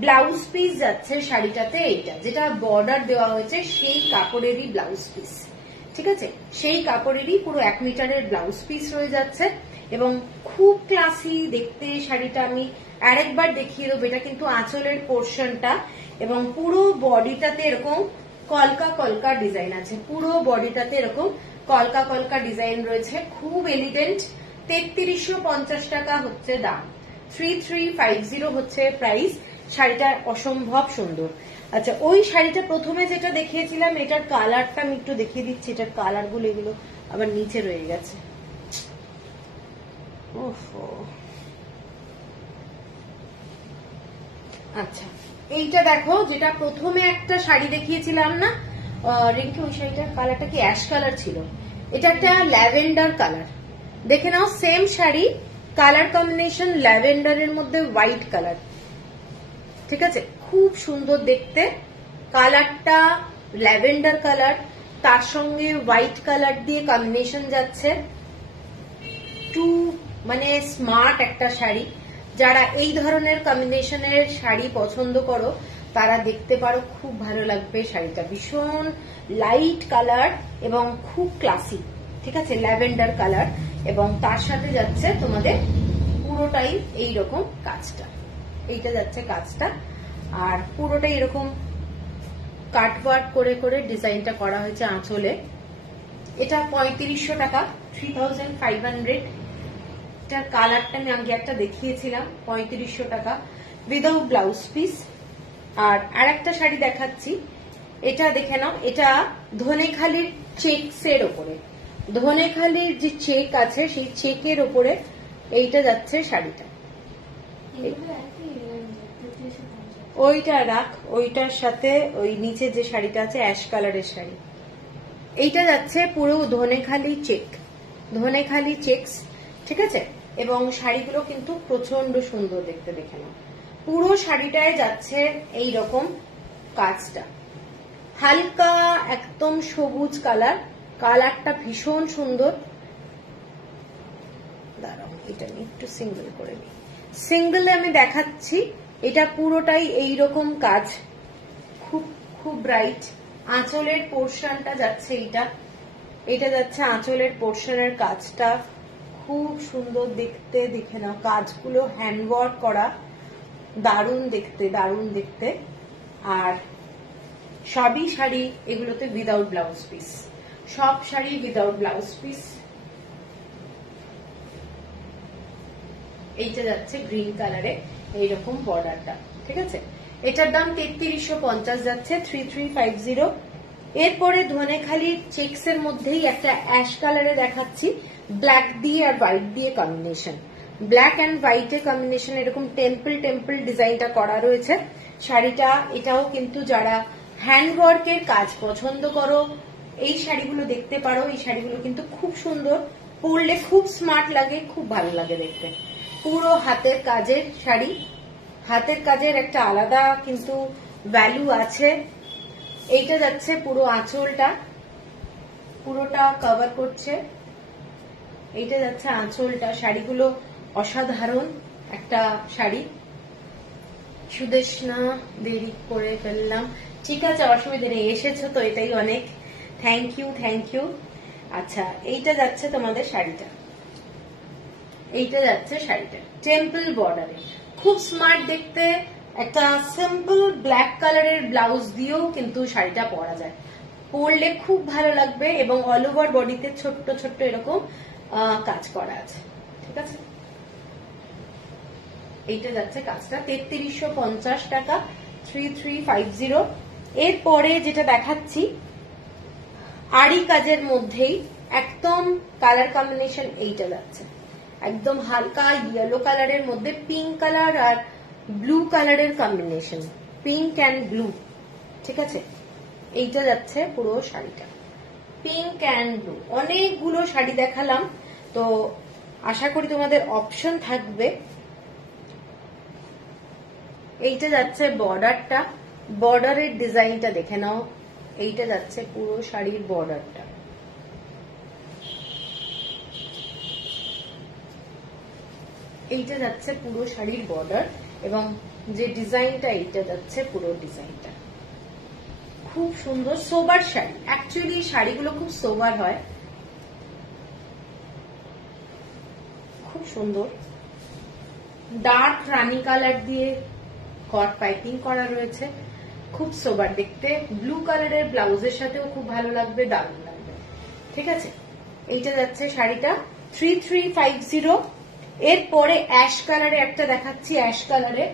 ব্লাউজ পিস যাচ্ছে শাড়িটাতে এইটা, যেটা বর্ডার দেওয়া হয়েছে সেই কাপড়েরই ব্লাউজ পিস, ঠিক আছে? সেই কাপড়েরই পুরো 1 মিটারের ব্লাউজ পিস রয়ে যাচ্ছে এবং খুব ক্লাসি দেখতে শাড়িটা। আমি আরেকবার দেখিয়ে দেবো, এটা কিন্তু আঁচলের পোর্শনটা এবং পুরো বডিটাতে এরকম কলকা কলকা ডিজাইন আছে, পুরো বডিটাতে এরকম কলকা কলকা ডিজাইন রয়েছে, খুব এলিগেন্ট। 3350 টাকা হচ্ছে দাম, 3350 হচ্ছে প্রাইস। শাড়িটা অসম্ভব সুন্দর। আচ্ছা, ওই শাড়িটা প্রথমে যেটা দেখিয়েছিলাম এটার কালারটা আমি একটু দেখিয়ে দিচ্ছি। এটার কালার গুলো এগুলো আবার নিচে রয়ে গেছে। আচ্ছা, এইটা দেখো, যেটা প্রথমে একটা শাড়ি দেখিয়েছিলাম না রিঙ্কি, ওই শাড়িটার কালারটা কি অ্যাশ কালার ছিল, এটা একটা ল্যাভেন্ডার কালার। দেখে নাও, সেম শাড়ি, কালার কম্বিনেশন ল্যাভেন্ডারের মধ্যে হোয়াইট কালার, ঠিক আছে? খুব সুন্দর দেখতে। কালারটা ল্যাভেন্ডার কালার, তার সঙ্গে হোয়াইট কালার দিয়ে কম্বিনেশন যাচ্ছে। মানে স্মার্ট একটা শাড়ি। যারা এই ধরনের কম্বিনেশনের শাড়ি পছন্দ করো তারা দেখতে পারো, খুব ভালো লাগবে শাড়িটা। ভীষণ লাইট কালার এবং খুব ক্লাসি, ঠিক আছে? ল্যাভেন্ডার কালার এবং তার সাথে যাচ্ছে তোমাদের পুরোটাই এইরকম কাজটা, এইটা যাচ্ছে কাজটা। আর পুরোটাই এরকম কাটওয়ার্ক করে করে ডিজাইনটা করা হয়েছে আঁচলে। এটা 3500 টাকা, 3500। এটার কালারটা আমি আগে একটা দেখিয়েছিলাম, 3500 টাকা উইদাউট ব্লাউজ পিস। আর আরেকটা শাড়ি দেখাচ্ছি, এটা দেখে নাও। এটা ধনেখালির চেকস এর ওপরে, ধনেখালির যে চেক আছে সেই চেকের ওপরে এইটা যাচ্ছে শাড়িটা। ওইটা রাখ, ওইটার সাথে ওই নিচে যে শাড়িটা আছে অ্যাশ কালারের শাড়ি, এইটা যাচ্ছে পুরো ধনেখালি চেক, ধনেখালি চেকস, ঠিক আছে? এবং শাড়িগুলো কিন্তু প্রচন্ড সুন্দর দেখতে, দেখে নাও। পুরো শাড়িটায় যাচ্ছে এই রকম কাজটা, হালকা একদম সবুজ কালার, কালারটা ভীষণ সুন্দর। দাঁড়াও, এটা আমি একটু সিঙ্গেল করে নিই, সিঙ্গেলে আমি দেখাচ্ছি। এটা পুরোটাই এইরকম কাজ, খুব খুব ব্রাইট। আঁচলের পোর্শনটা যাচ্ছে এইটা, এটা যাচ্ছে আঁচলের পোর্শনের কাজটা, খুব সুন্দর দেখতে, দেখে নাও। কাজগুলো হ্যান্ডওয়ার্ক করা, দারুণ দেখতে, দারুণ দেখতে। আর সবই শাড়ি এগুলোতে উইদাউট ব্লাউজ পিস, সব শাড়ি উইদাউট ব্লাউজ পিস। এইটা যাচ্ছে গ্রিন কালারে এইরকম বর্ডারটা, ঠিক আছে? এটার দাম 3350 যাচ্ছে, 3350। এরপরে ধনেখালির চেকস এর মধ্যেই একটা অ্যাশ কালারে দেখাচ্ছি, ব্ল্যাক দিয়ে আর হোয়াইট দিয়ে কম্বিনেশন, ব্ল্যাক অ্যান্ড হোয়াইট এর কম্বিনেশন, এরকম টেম্পল টেম্পল ডিজাইনটা করা রয়েছে শাড়িটা। এটাও কিন্তু যারা হ্যান্ডওয়ার্কের কাজ পছন্দ করো এই শাড়িগুলো দেখতে পারো। এই শাড়িগুলো কিন্তু খুব সুন্দর, পরলে খুব স্মার্ট লাগে, খুব ভালো লাগে দেখতে। পুরো হাতের কাজের শাড়ি, হাতের কাজের একটা আলাদা কিন্তু ভ্যালু আছে। এইটা যাচ্ছে পুরো আঁচলটা, পুরোটা কভার করছে, এইটা যাচ্ছে আঁচলটা। শাড়িগুলো অসাধারণ একটা শাড়ি। সুদেশনা, দেরি করে ফেললাম, ঠিক আছে, অসুবিধা নেই, এসেছো তো এটাই অনেক। Thank you, thank you. আচ্ছা, এইটা যাচ্ছে তোমাদের শাড়িটা, এইটা যাচ্ছে শাড়িটা টেম্পল বর্ডারে, খুব স্মার্ট দেখতে। একটা সিম্পল ব্ল্যাক কালারের ব্লাউজ দিয়েও কিন্তু শাড়িটা পরা যায়, পরলে খুব ভালো লাগবে এবং অল ওভার বডিতে ছোট্ট ছোট্ট এরকম কাজ করা আছে, ঠিক আছে? এইটা যাচ্ছে কাজটা 3350 টাকা, 3350। এরপরে যেটা দেখাচ্ছি আড়ি কাজের মধ্যেই একদম কালার কম্বিনেশন, এইটা যাচ্ছে একদম হালকা ইয়েলো কালারের মধ্যে পিঙ্ক কালার আর ব্লু কালারের কম্বিনেশন, পিঙ্ক অ্যান্ড ব্লু, ঠিক আছে? এইটা যাচ্ছে পুরো শাড়িটা পিঙ্ক অ্যান্ড ব্লু। অনেকগুলো শাড়ি দেখালাম, তো আশা করি তোমাদের অপশন থাকবে। এইটা যাচ্ছে বর্ডারটা, বর্ডারের ডিজাইনটা দেখে নাও। এইটা যাচ্ছে পুরো শাড়ির বর্ডারটা, এইটা যাচ্ছে পুরো শাড়ির বর্ডার, এবং যে ডিজাইনটা এইটা যাচ্ছে পুরো ডিজাইনটা। খুব সুন্দর সোবার শাড়ি, অ্যাকচুয়ালি শাড়িগুলো খুব সোবার হয়, খুব সুন্দর। ডার্ক রানি কালার দিয়ে কট পাইপিং করা রয়েছে, খুব সোবার দেখতে। ব্লু কালারের ব্লাউজের সাথেও খুব ভালো লাগবে, দারুণ লাগবে। ঠিক আছে, এইটা যাচ্ছে শাড়িটা 3350। এরপরে অ্যাশ কালারে একটা দেখাচ্ছি, অ্যাশ কালারে।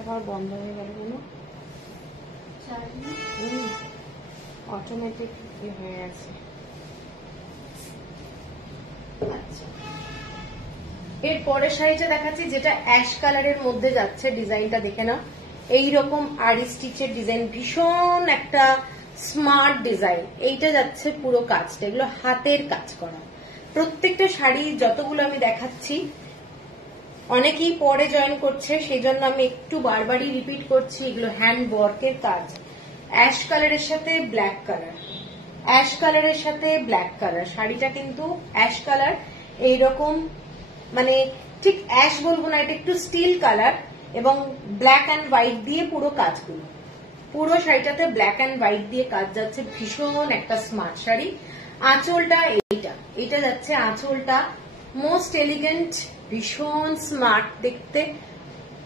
আবার বন্ধ হয়ে গেল কেন? অটোমেটিক হয়ে গেছে। আচ্ছা, এরপরে শাড়িটা দেখাচ্ছি যেটা অ্যাশ কালারের মধ্যে যাচ্ছে। ডিজাইনটা দেখে নাও, এইরকম আরি স্টিচের ডিজাইন, ভীষণ একটা স্মার্ট ডিজাইন। এইটা যাচ্ছে পুরো কাজটা, এগুলো হাতের কাজ করা। প্রত্যেকটা শাড়ি যতগুলো আমি দেখাচ্ছি, অনেকেই পরে জয়েন করছে, সেই জন্য আমি একটু বারবারই রিপিট করছি, এগুলো হ্যান্ড ওয়ার্কের কাজ। অ্যাশ কালারের সাথে ব্ল্যাক কালার, অ্যাশ কালারের সাথে ব্ল্যাক কালার। শাড়িটা কিন্তু অ্যাশ কালার, এইরকম মানে ঠিক অ্যাশ বলবো না, এটা একটু স্টিল কালার, এবং ব্ল্যাক অ্যান্ড হোয়াইট দিয়ে পুরো কাজগুলো। পুরো শাড়িটাতে ব্ল্যাক অ্যান্ড হোয়াইট দিয়ে কাজ যাচ্ছে, ভীষণ একটা স্মার্ট শাড়ি। আঁচলটা এইটা যাচ্ছে আঁচলটা, মোস্ট এলিগেন্ট, ভীষণ স্মার্ট দেখতে।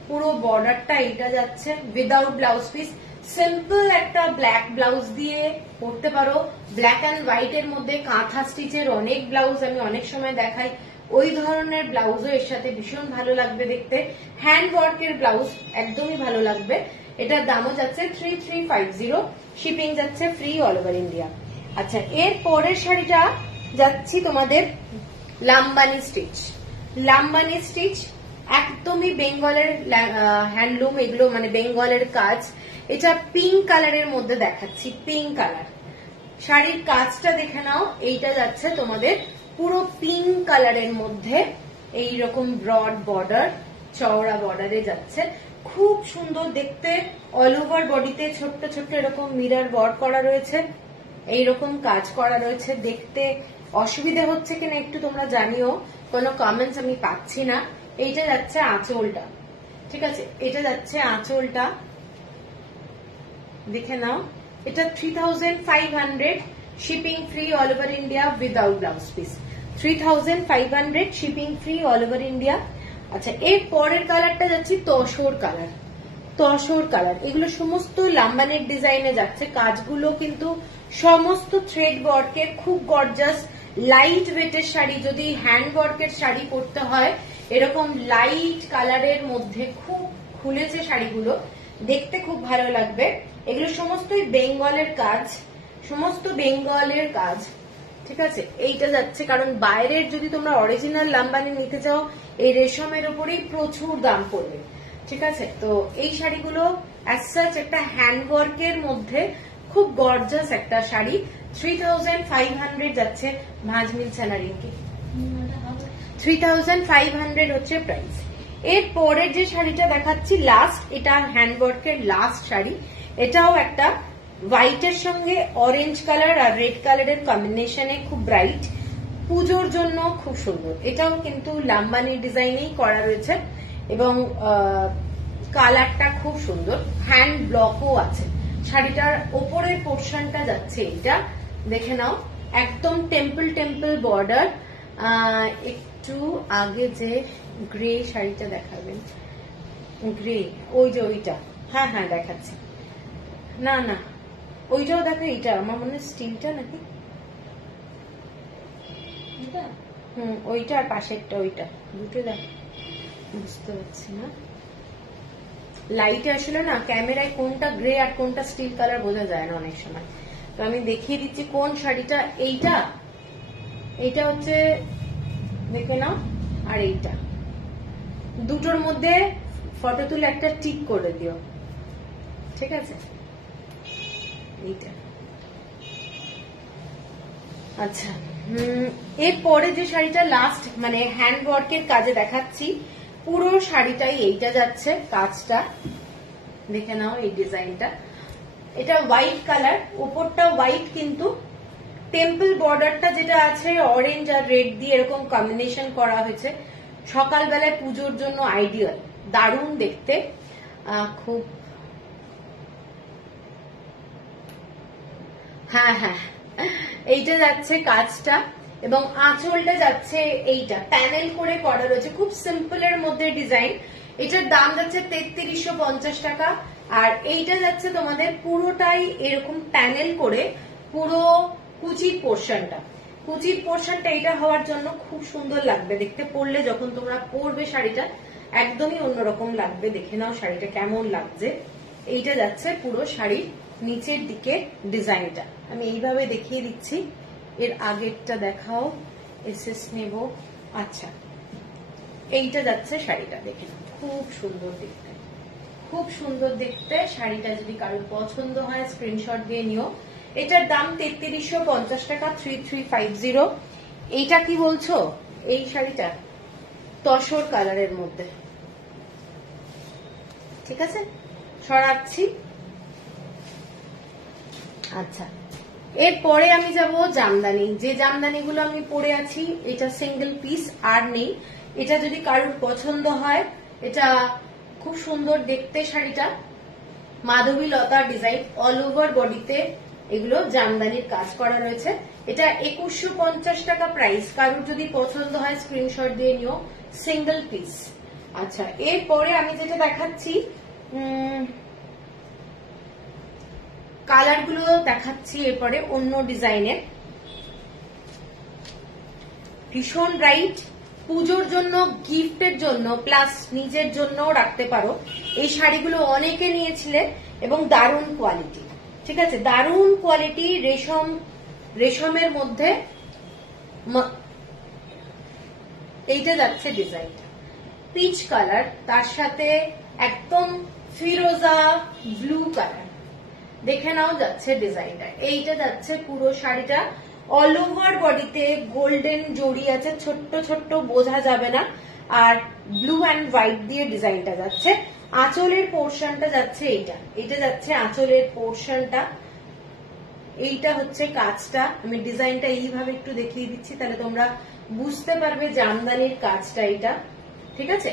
পুরো বর্ডারটা এইটা যাচ্ছে উইদাউট ব্লাউজ পিস, সিম্পল একটা ব্ল্যাক ব্লাউজ দিয়ে পরতে পারো। ব্ল্যাক অ্যান্ড হোয়াইট এর মধ্যে কাঁথা স্টিচের অনেক ব্লাউজ আমি অনেক সময় দেখাই, ওই ধরনের ব্লাউজও এর সাথে ভীষণ ভালো লাগবে দেখতে। হ্যান্ড ওয়ার্কের ব্লাউজ একদমই ভালো লাগবে। এটার দামও যাচ্ছে 3350, শিপিং যাচ্ছে ফ্রি অল ওভার ইন্ডিয়া। আচ্ছা, এর পরের শাড়িটা যাচ্ছি তোমাদের লাম্বানি স্টিচ। লাম্বানি স্টিচ একদমই বেঙ্গলের হ্যান্ডলুম, এগুলো মানে বেঙ্গলের কাজ। এটা পিঙ্ক কালারের মধ্যে দেখাচ্ছি, পিঙ্ক কালার। শাড়ির কাজটা দেখে নাও, এইটা যাচ্ছে তোমাদের পুরো পিঙ্ক কালারের মধ্যে, এইরকম ব্রড বর্ডার, চওড়া বর্ডারে যাচ্ছে, খুব সুন্দর দেখতে। অল ওভার বডিতে ছোট্ট ছোট্ট এরকম মিরর ওয়ার্ক করা রয়েছে, এইরকম কাজ করা রয়েছে। দেখতে অসুবিধা হচ্ছে কিনা একটু তোমরা জানিও, কোনো কমেন্টস আমি পাচ্ছি না। এইটা যাচ্ছে আঁচলটা, ঠিক আছে, এটা যাচ্ছে আঁচলটা, দেখে নাও। এটা 3500, shipping free all over India without blouse piece. 3500, shipping free all over India. আচ্ছা, এর পরের কালারটা যাচ্ছে তসর কালার। তসর কালার, এগুলো সমস্ত লাম্বানের ডিজাইনে যাচ্ছে। কাজগুলো কিন্তু সমস্ত থ্রেড ওয়ার্কের, খুব গর্জাস লাইট ওয়েটের শাড়ি। যদি হ্যান্ড ওয়ার্কের শাড়ি পরতে হয়, এরকম লাইট কালারের মধ্যে খুব খুলেছে শাড়িগুলো, দেখতে খুব ভালো লাগবে। এগুলো সমস্তই বেঙ্গলের কাজ, সমস্ত বেঙ্গলের কাজ, ঠিক আছে। এইটা যাচ্ছে, কারণ বাইরের যদি তোমরা অরিজিনাল লাম্বানি নিতে চাও, এই রেশমের উপরেই প্রচুর দাম পড়বে, ঠিক আছে। তো এই শাড়িগুলো অ্যাজ সাচ একটা হ্যান্ড ওয়ার্কের মধ্যে খুব গর্জাস একটা শাড়ি। 3500 যাচ্ছে, ভাঁজ মিলছে না রিঙ্কি, 3500 হচ্ছে প্রাইস। এর পরের যে শাড়িটা দেখাচ্ছি লাস্ট, এটা হ্যান্ড ওয়ার্কের লাস্ট শাড়ি। এটাও একটা হোয়াইটের সঙ্গে অরেঞ্জ কালার আর রেড কালারের কম্বিনেশনে, খুব ব্রাইট, পুজোর জন্য খুব সুন্দর। এটাও কিন্তু লাম্বানি ডিজাইনেই করা রয়েছে, এবং কালারটা খুব সুন্দর। হ্যান্ড ব্লকও আছে। শাড়িটার ওপরের পোর্শনটা যাচ্ছে এইটা, দেখে নাও, একদম টেম্পল টেম্পল বর্ডার। একটু আগে যে গ্রে শাড়িটা দেখাবেন, গ্রে, ওই যে ওইটা, হ্যাঁ হ্যাঁ দেখাচ্ছি, না না ওইটাও দেখো, এইটা আমার মনে হয় স্টিলটা নাকি, ওইটা আর পাশেরটা, ওইটা দুটো দেখো, বুঝতে পারছি না, লাইটে আসলে না ক্যামেরায় কোনটা গ্রে আর কোনটা স্টিল কালার বোঝা যায় না অনেক সময়। তো আমি দেখিয়ে দিচ্ছি কোন শাড়িটা। এইটা হচ্ছে, দেখে নাও, আর এইটা, দুটোর মধ্যে ফটো তুলে একটা টিক করে দিও, ঠিক আছে। এইটা আচ্ছা, এরপরে যে শাড়িটা লাস্ট মানে হ্যান্ড ওয়ার্কের কাজে দেখাচ্ছি, পুরো শাড়িটাই এইটা যাচ্ছে কাজটা, দেখে নাও এই ডিজাইনটা। এটা হোয়াইট কালার, উপরটা হোয়াইট কিন্তু টেম্পল বর্ডারটা যেটা আছে অরেঞ্জ আর রেড দিয়ে এরকম কম্বিনেশন করা হয়েছে। সকালবেলায় পুজোর জন্য আইডিয়াল, দারুণ দেখতে, খুব হ্যাঁ হ্যাঁ এইটা যাচ্ছে কাজটা, এবং আঁচলটা যাচ্ছে এইটা প্যানেল করে করা রয়েছে, খুব সিম্পল এর মধ্যে ডিজাইন। এটার দাম যাচ্ছে 3350 টাকা। আর এইটা যাচ্ছে তোমাদের পুরোটাই এরকম প্যানেল করে, পুরো কুচির পোর্শনটা, কুচির পোর্শনটা এটা হওয়ার জন্য খুব সুন্দর লাগবে দেখতে, পরলে যখন তোমরা পরবে শাড়িটা একদমই অন্যরকম লাগবে। দেখে নাও শাড়িটা কেমন লাগছে। এইটা যাচ্ছে পুরো শাড়ির নিচের দিকে ডিজাইনটা, আমি এইভাবে দেখিয়ে দিচ্ছি। এর আগেরটা দেখাও, এসএস নেব। আচ্ছা, এইটা যাচ্ছে শাড়িটা, দেখে নাও খুব সুন্দর দেখতে, খুব সুন্দর দেখতে। শাড়িটা যদি কারোর পছন্দ হয় স্ক্রিনশট দিয়ে নিও। এটার দাম 3350 টাকা, 3350। এইটা কি বলছো? এই শাড়িটা তসর কালারের মধ্যে, ঠিক আছে, সরাচ্ছি। আচ্ছা, এরপরে আমি যাব জামদানি। যে জামদানিগুলো আমি পরে আছি এটা সিঙ্গেল পিস আর নেই। এটা যদি কারোর পছন্দ হয়, এটা খুব সুন্দর দেখতে শাড়িটা, মাধবী লতা ডিজাইন, অল ওভার বডিতে এগুলো জামদানির কাজ করা রয়েছে। এটা 2150 টাকা প্রাইস। কারোর যদি পছন্দ হয় স্ক্রিনশট দিয়ে নিও, সিঙ্গেল পিস। আচ্ছা, এরপরে আমি যেটা দেখাচ্ছি কালার গুলো দেখাচ্ছি, এরপরে অন্য ডিজাইনের, ভীষণ ব্রাইট, পুজোর জন্য গিফটের জন্য প্লাস নিজের জন্যও রাখতে পারো। এই শাড়িগুলো অনেকে নিয়েছিলে এবং দারুণ কোয়ালিটি, ঠিক আছে, দারুণ কোয়ালিটি, রেশম, রেশমের মধ্যে। এইটা যাচ্ছে ডিজাইনটা পিচ কালার, তার সাথে একদম ফিরোজা ব্লু কালার, দেখে নাও যাচ্ছে ডিজাইনটা। এইটা যাচ্ছে পুরো শাড়িটা, অল ওভার বডিতে গোল্ডেন জড়ি আছে, ছোট্ট ছোট্ট, বোঝা যাবে না। আর ব্লু অ্যান্ড হোয়াইট দিয়ে ডিজাইনটা যাচ্ছে। আঁচলের পোর্শনটা যাচ্ছে এইটা, এটা যাচ্ছে আঁচলের পোর্শনটা। এইটা হচ্ছে কাজটা, আমি ডিজাইনটা এইভাবে একটু দেখিয়ে দিচ্ছি, তাহলে তোমরা বুঝতে পারবে জামদানির কাজটা এটা, ঠিক আছে।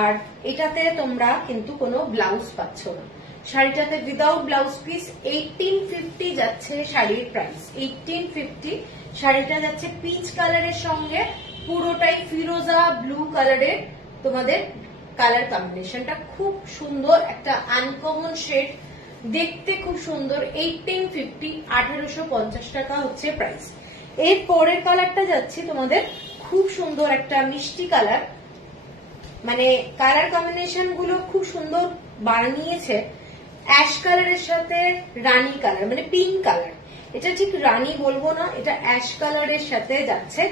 আর এটাতে তোমরা কিন্তু কোনো ব্লাউজ পাচ্ছ না, শাড়িটাতে উইদাউট ব্লাউজ পিস। 1850 যাচ্ছে শাড়ির প্রাইস, 1850। শাড়িটা যাচ্ছে পিচ কালারের সঙ্গে পুরোটাই ফিরোজা ব্লু কালারের, তোমাদের কালার কম্বিনেশনটা খুব সুন্দর, একটা আনকমন শেড, দেখতে খুব সুন্দর। 1850, 1850 টাকা হচ্ছে প্রাইস। এর পরের কালারটা যাচ্ছে তোমাদের খুব সুন্দর একটা মিষ্টি কালার, মানে কালার কম্বিনেশন গুলো খুব সুন্দর বানিয়েছে। অ্যাশ কালারের সাথে রানী কালার, মানে পিঙ্ক কালার, এটা ঠিক রানী বলবো না, এটা অ্যাশ কালারের সাথে যাচ্ছে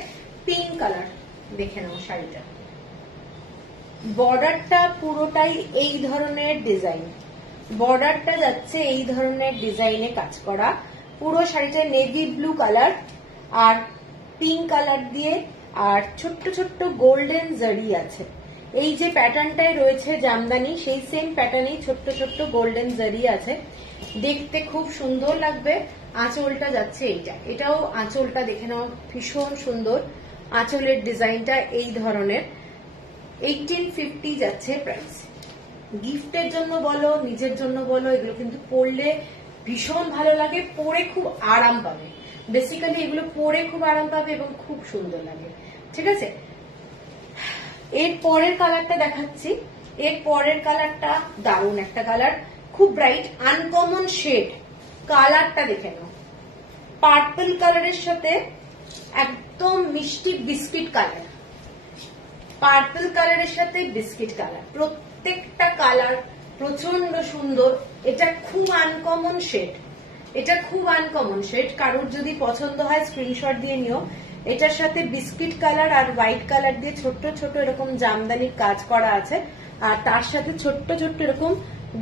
পিঙ্ক কালার। দেখে নাও শাড়িটা, বর্ডারটা পুরোটাই এই ধরনের ডিজাইন, বর্ডারটা যাচ্ছে এই ধরনের ডিজাইনে কাজ করা। পুরো শাড়িটা নেভি ব্লু কালার আর পিঙ্ক কালার দিয়ে, আর ছোট্ট ছোট্ট গোল্ডেন জারি আছে। এই যে প্যাটার্নটাই রয়েছে জামদানি, সেই সেম প্যাটার্নেই ছোট্ট ছোট্ট গোল্ডেন জারি আছে, দেখতে খুব সুন্দর লাগবে। আঁচলটা যাচ্ছে এইটা, এটাও আঁচলটা দেখে নাও ভীষণ সুন্দর, আঁচলের ডিজাইনটা এই ধরনের। 1850 যাচ্ছে প্রাইস। গিফটের জন্য বলো, নিজের জন্য বলো, এগুলো কিন্তু পরলে ভীষণ ভালো লাগে, পরে খুব আরাম পাবে। বেসিক্যালি এগুলো পরে খুব আরাম পাবে এবং খুব সুন্দর লাগে, ঠিক আছে। এর পরের কালারটা দেখাচ্ছি, এর পরের কালারটা দারুণ একটা কালার, খুব ব্রাইট আনকমন শেড। কালারটা দেখে নাও, পার্পল কালারের সাথে একদম মিষ্টি বিস্কিট কালার, পার্পল কালারের সাথে বিস্কিট কালার, প্রত্যেকটা কালার প্রচন্ড সুন্দর। এটা খুব আনকমন শেড, এটা খুব আনকমন শেড। কারোর যদি পছন্দ হয় স্ক্রিনশট দিয়ে নিও। এটার সাথে বিস্কিট কালার আর হোয়াইট কালার দিয়ে ছোট্ট ছোট্ট এরকম জামদানির কাজ করা আছে, আর তার সাথে ছোট্ট ছোট্ট এরকম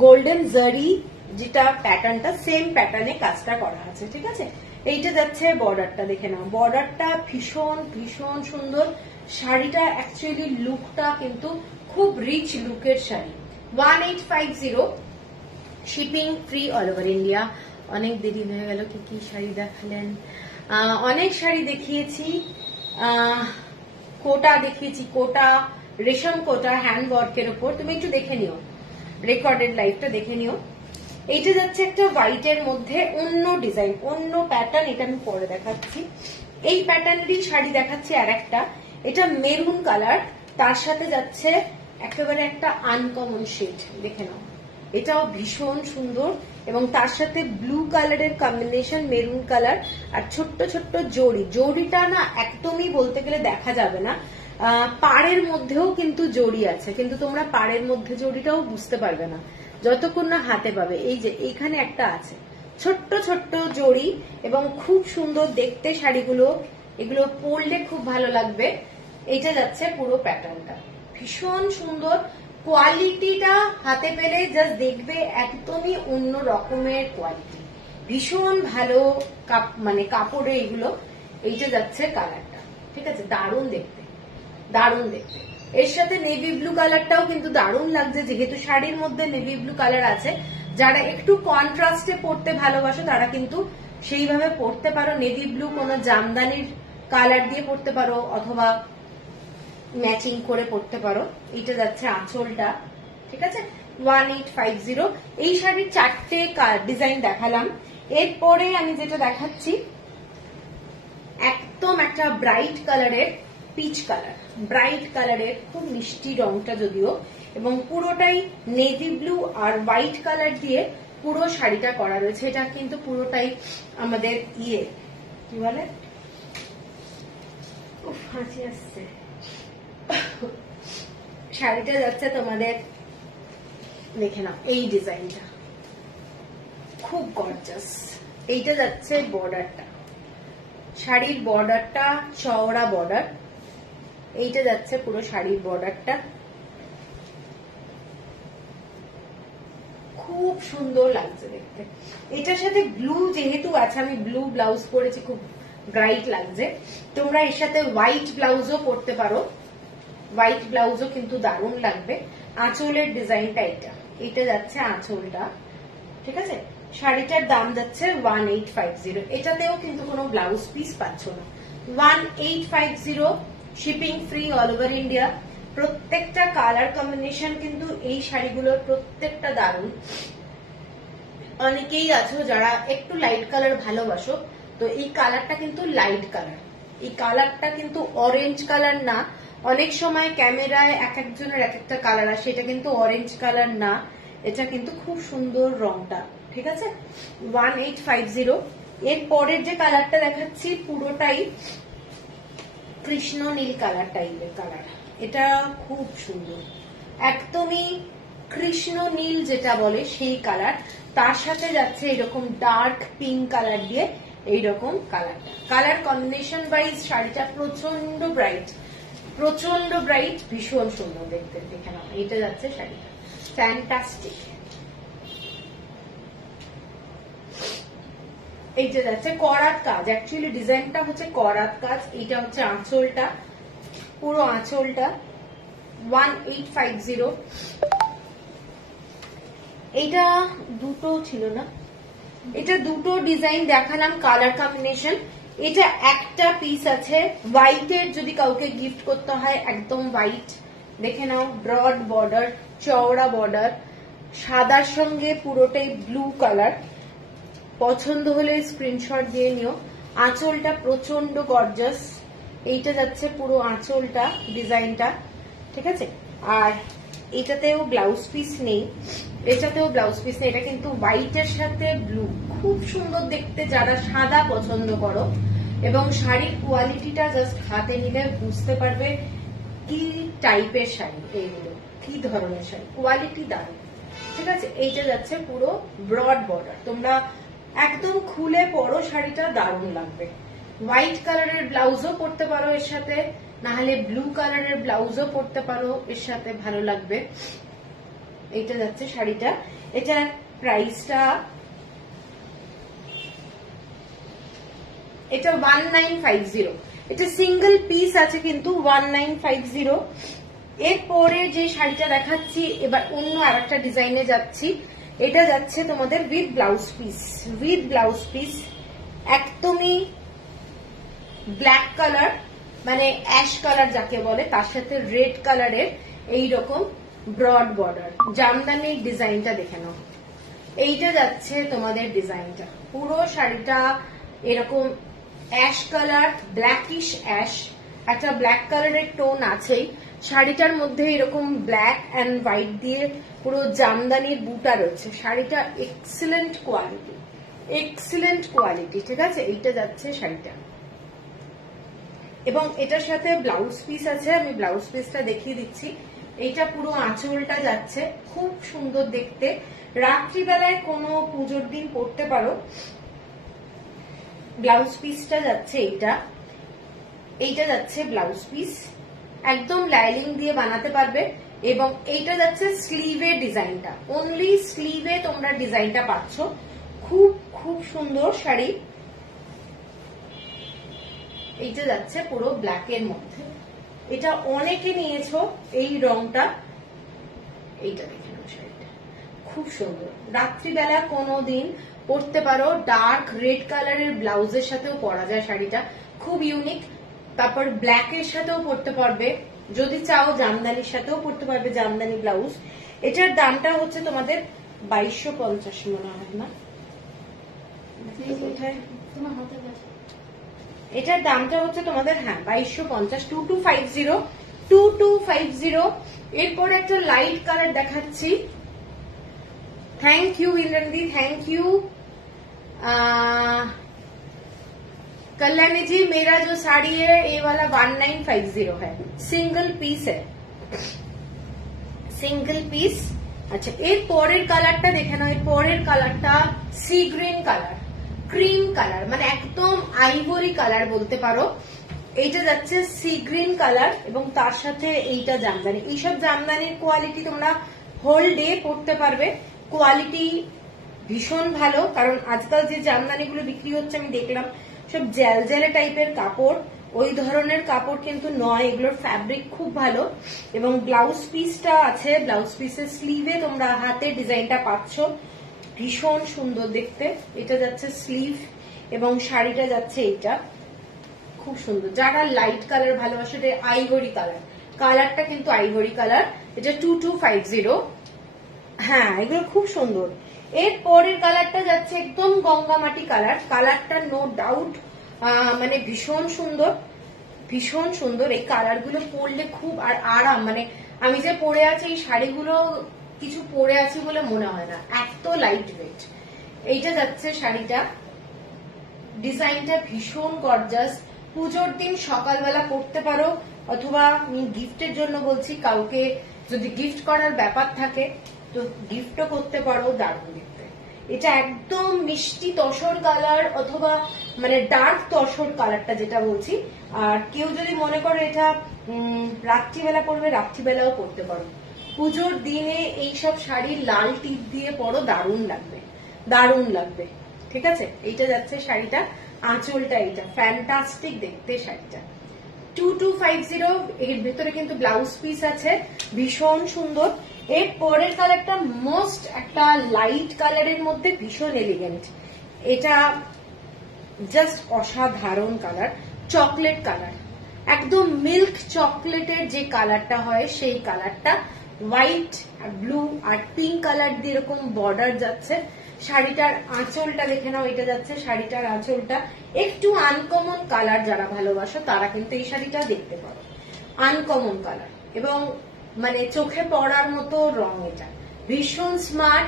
গোল্ডেন জারি, যেটা প্যাটার্নটা সেম প্যাটার্নে কাজটা করা আছে, ঠিক আছে। এইটা যাচ্ছে বর্ডারটা, দেখে নাও বর্ডারটা ভীষণ ভীষণ সুন্দর। শাড়িটা অ্যাকচুয়ালি লুকটা কিন্তু খুব রিচ লুকের sari. 1850, shipping free all over India. অনেক দেরি হয়ে গেল, কি কি শাড়ি দেখালেন? অনেক শাড়ি দেখিয়েছি, কোটা দেখিয়েছি, কোটা রেশম কোটা হ্যান্ড ওয়ার্কের উপর। তুমি একটু দেখে নিও, রেকর্ডেড লাইভটা দেখে নিও। এইটা যাচ্ছে একটা হোয়াইটের মধ্যে অন্য ডিজাইন, অন্য প্যাটার্ন, এটা আমি পরে দেখাচ্ছি। এই প্যাটার্নেরই শাড়ি দেখাচ্ছি আর একটা, এটা মেরুন কালার, তার সাথে যাচ্ছে একেবারে একটা আনকমন শেড, দেখে নাও এটাও ভীষণ সুন্দর। এবং তার সাথে ব্লু কালারের কম্বিনেশন, মেরুন কালার আর ছোট্ট ছোট্ট জড়ি। জড়িটা না একদমই বলতে গেলে দেখা যাবে না, পাড়ের মধ্যেও কিন্তু জড়ি আছে, কিন্তু তোমরা পাড়ের মধ্যে জড়িটাও বুঝতে পারবে না যতক্ষণ না হাতে পাবে। এই যে এইখানে একটা আছে ছোট্ট ছোট্ট জড়ি, এবং খুব সুন্দর দেখতে শাড়িগুলো, এগুলো পরলে খুব ভালো লাগবে। এইটা যাচ্ছে পুরো প্যাটার্নটা, ভীষণ সুন্দর। কোয়ালিটিটা হাতে পেলে জাস্ট দেখবে একদমই অন্য রকমের কোয়ালিটি, ভীষণ ভালো মানে কাপড়ে এগুলো। এইটা যাচ্ছে কালারটা, ঠিক আছে, দারুণ দেখতে, দারুণ দেখতে। এর সাথে নেভি ব্লু কালারটাও কিন্তু দারুণ লাগছে, যেহেতু শাড়ির মধ্যে নেভি ব্লু কালার আছে। যারা একটু কন্ট্রাস্টে পড়তে ভালোবাসো তারা কিন্তু সেইভাবে পড়তে পারো। নেভি ব্লু কোনো জামদানির কালার দিয়ে পড়তে পারো, অথবা ম্যাচিং করে পড়তে পারো। এটা যাচ্ছে আঁচলটা, ঠিক আছে। 1850। এই শাড়ির 4টে ডিজাইন দেখালাম। এরপরে আমি যেটা দেখাচ্ছি একদম একটা ব্রাইট কালারের, পিচ কালার, ব্রাইট কালারের, খুব মিষ্টি রংটা যদিও, এবং পুরোটাই নেভি ব্লু আর হোয়াইট কালার দিয়ে পুরো শাড়িটা করা রয়েছে। এটা কিন্তু পুরোটাই আমাদের কি বলে, হাসি আসছে। শাড়িটা যাচ্ছে তোমাদের, দেখে নাও এই ডিজাইনটা খুব গর্জাস। এইটা যাচ্ছে বর্ডারটা, শাড়ির বর্ডারটা চওড়া বর্ডার। এইটা যাচ্ছে পুরো শাড়ির বর্ডারটা, খুব সুন্দর লাগছে দেখতে। এটার সাথে ব্লু যেহেতু আছে, আমি ব্লু ব্লাউজ পরেছি, খুব ব্রাইট লাগছে। তোমরা এর সাথে হোয়াইট ব্লাউজও পরতে পারো, হোয়াইট ব্লাউজও কিন্তু দারুণ লাগবে। আঁচলের ডিজাইনটা এটা যাচ্ছে আঁচলটা, ঠিক আছে। শাড়িটার দাম যাচ্ছে 1850। এটাতেও কিন্তু কোনো ব্লাউজ পিস পাচ্ছ না। 1850, shipping free all over India. প্রত্যেকটা কালার কম্বিনেশন কিন্তু এই শাড়িগুলোর প্রত্যেকটা দারুণ। অনেকেই আছো যারা একটু লাইট কালার ভালোবাসো, তো এই কালারটা কিন্তু লাইট কালার, এই কালারটা কিন্তু অরেঞ্জ কালার না। অনেক সময় ক্যামেরায় এক একজনের এক একটা কালার আসে, এটা কিন্তু অরেঞ্জ কালার না, এটা কিন্তু খুব সুন্দর রংটা, ঠিক আছে। 1850। এর পরের যে কালারটা দেখাচ্ছি পুরোটাই কৃষ্ণ নীল কালার টাইপের কালার, এটা খুব সুন্দর, একদমই কৃষ্ণ নীল যেটা বলে সেই কালার। তার সাথে যাচ্ছে এরকম ডার্ক পিঙ্ক কালার দিয়ে এইরকম কালারটা। কালার কম্বিনেশন ওয়াইজ শাড়িটা প্রচন্ড ব্রাইট, প্রচন্ড ব্রাইট, ভীষণ সুন্দর দেখতে। দেখে নাও এইটা যাচ্ছে শাড়িটা, ফ্যান্টাস্টিক। এইটা যাচ্ছে করাত কাজ, অ্যাকচুয়ালি ডিজাইনটা হচ্ছে করাত কাজ। এইটা হচ্ছে আঁচলটা, পুরো আঁচলটা। 1850। এইটা দুটো ছিল না, এটা দুটো ডিজাইন দেখালাম, কালার কম্বিনেশন। এটা একটা পিস আছে হোয়াইটের, যদি কাউকে গিফট করতে হয় একদম হোয়াইট, দেখে নাও ব্রড বর্ডার, চওড়া বর্ডার, সাদার সঙ্গে পুরোটাই ব্লু কালার। পছন্দ হলে স্ক্রিনশট দিয়ে নিও। আঁচলটা প্রচন্ড গর্জাস, এইটা যাচ্ছে পুরো আঁচলটা, ডিজাইনটা, ঠিক আছে। আর এটাতেও ব্লাউজ পিস নেই, এটাতেও ব্লাউজ পিস নেই। এটা কিন্তু হোয়াইটের সাথে ব্লু, খুব সুন্দর দেখতে। যারা সাদা পছন্দ করো, এবং শাড়ির কোয়ালিটিটা জাস্ট হাতে নিলে বুঝতে পারবে কি টাইপের শাড়ি এইগুলো, কি ধরনের শাড়ি, কোয়ালিটি দারুণ, ঠিক আছে। এইটা যাচ্ছে পুরো ব্রড বর্ডার, তোমরা একদম খুলে পরো, শাড়িটা দারুণ লাগবে। হোয়াইট কালারের ব্লাউজও পরতে পারো এর সাথে, না হলে ব্লু কালারের ব্লাউজও পরতে পারো এর সাথে, ভালো লাগবে। এইটা যাচ্ছে শাড়িটা। এটার প্রাইসটা এটা 1950, এটা সিঙ্গেল পিস আছে কিন্তু 1950। এরপরে যে শাড়িটা দেখাচ্ছি এবার অন্য আরেকটা ডিজাইনে যাচ্ছি। এটা যাচ্ছে তোমাদের with blouse piece, with blouse piece, একদমই ব্ল্যাক কালার মানে অ্যাশ কালার যাকে বলে, তার সাথে রেড কালারের এইরকম ব্রড বর্ডার জামদানির ডিজাইনটা দেখে নাও। এইটা যাচ্ছে তোমাদের ডিজাইনটা, পুরো শাড়িটা এরকম অ্যাশ কালার, ব্ল্যাকিশ অ্যাশ, একটা ব্ল্যাক কালারের টোন আছেই। শাড়িটার মধ্যে এরকম ব্ল্যাক অ্যান্ড হোয়াইট দিয়ে পুরো জামদানির বুটা রয়েছে। শাড়িটা এক্সিলেন্ট কোয়ালিটি, এক্সিলেন্ট কোয়ালিটি, ঠিক আছে। এইটা যাচ্ছে শাড়িটা, এবং এটার সাথে ব্লাউজ পিস আছে, আমি ব্লাউজ পিসটা দেখিয়ে দিচ্ছি। এইটা পুরো আঁচলটা যাচ্ছে, খুব সুন্দর দেখতে, রাত্রিবেলায় কোনো পুজোর দিন পরতে পারো। ব্লাউজ পিসটা যাচ্ছে এইটা, এইটা যাচ্ছে ব্লাউজ পিস, একদম লাইলিং দিয়ে বানাতে পারবে। এবং এইটা যাচ্ছে স্লিভের ডিজাইনটা, অনলি স্লিভে তোমরা ডিজাইনটা পাচ্ছ, খুব খুব সুন্দর শাড়ি। এইটা যাচ্ছে পুরো ব্ল্যাকের মধ্যে, এটা অনেকে নিয়েছো এই রংটা, এইটা দেখে নাও, শাড়িটা খুব সুন্দর, রাত্রিবেলা কোনো দিন পরতে পারো। ডার্ক রেড কালারের ব্লাউজের সাথেও পরা যায় শাড়িটা, খুব ইউনিক। তারপর ব্ল্যাকের সাথেও পরতে পারবে, যদি চাও জামদানির সাথেও পরতে পারবে, জামদানি ব্লাউজ। এটার দামটা হচ্ছে তোমাদের 2250 মনে হয় না, এটার দামটা হচ্ছে তোমাদের, হ্যাঁ 2250, 2250, 2250। এরপর একটা লাইট কালার দেখাচ্ছি। थैंक यू इंद्रदी, थैंक यू कल्याणी जी। मेरा जो साड़ी है ये वाला 1950 है, सिंगल पीस है, सिंगल पीस। अच्छा, এর পরের কালারটা দেখে নাও, এর পরের কালারটা sea green colour, cream colour, মানে একদম আইভরি কালার বলতে পারো। এইটা যাচ্ছে সি গ্রিন কালার এবং তার সাথে এইটা জামদানি। এইসব জামদানির কোয়ালিটি তোমরা হোল ডে পরতে পারবে, কোয়ালিটি ভীষণ ভালো। কারণ আজকাল যে জামদানিগুলো বিক্রি হচ্ছে আমি দেখলাম সব জেলজেলে টাইপের কাপড়, ওই ধরনের কাপড় কিন্তু নয়, এগুলোর ফ্যাব্রিক খুব ভালো। এবং ব্লাউজ পিসটা আছে, ব্লাউজ পিসের স্লিভে তোমরা হাতের ডিজাইনটা পাচ্ছ, ভীষণ সুন্দর দেখতে। এটা যাচ্ছে স্লিভ এবং শাড়িটা যাচ্ছে এইটা, খুব সুন্দর। যারা লাইট কালার ভালোবাসে, এটা আইভরি কালার, কালারটা কিন্তু আইভরি কালার। এটা 2250, হ্যাঁ এগুলো খুব সুন্দর। এর পরের কালারটা যাচ্ছে একদম গঙ্গামাটি কালার, কালারটা নো ডাউট মানে ভীষণ সুন্দর, ভীষণ সুন্দর। এই কালারগুলো পরলে খুব আরাম, মানে আমি যে পরে আছি এই শাড়িগুলো কিছু পরে আছি বলে মনে হয় না, এত লাইট ওয়েট। এইটা যাচ্ছে শাড়িটা, ডিজাইনটা ভীষণ গর্জাস। পুজোর দিন সকালবেলা পরতে পারো, অথবা আমি গিফটের জন্য বলছি, কাউকে যদি গিফট করার ব্যাপার থাকে তো গিফটও করতে পারো, দারুণ দেখতে। এটা একদম মিষ্টি তসর কালার, অথবা মানে ডার্ক তসর কালারটা যেটা বলছি। আর কেউ যদি মনে করে এটা রাত্রিবেলা পরবে, রাত্রিবেলাও পরতে পারো। পুজোর দিনে এইসব শাড়ি লাল টিপ দিয়ে পরো, দারুণ লাগবে, দারুণ লাগবে, ঠিক আছে। এইটা যাচ্ছে শাড়িটা, আঁচলটা এইটা ফ্যান্টাস্টিক দেখতে শাড়িটা, 2250। এর ভিতরে কিন্তু ব্লাউজ পিস আছে, ভীষণ সুন্দর। এর পরের কালারটা মোস্ট একটা লাইট কালারের মধ্যে ভীষণ এলিগেন্ট, এটা জাস্ট অসাধারণ কালার, চকলেট কালার, একদম মিল্ক চকলেটের যে কালারটা হয় সেই কালারটা, হোয়াইট আর ব্লু আর পিঙ্ক কালার দিয়ে এরকম বর্ডার যাচ্ছে। শাড়িটার আঁচলটা দেখে নাও, এটা যাচ্ছে শাড়িটার আঁচলটা, একটু আনকমন কালার যারা ভালোবাসো তারা কিন্তু এই শাড়িটা দেখতে পারো, আনকমন কালার এবং মানে চোখে পড়ার মতো রং। এটা ভীষণ স্মার্ট।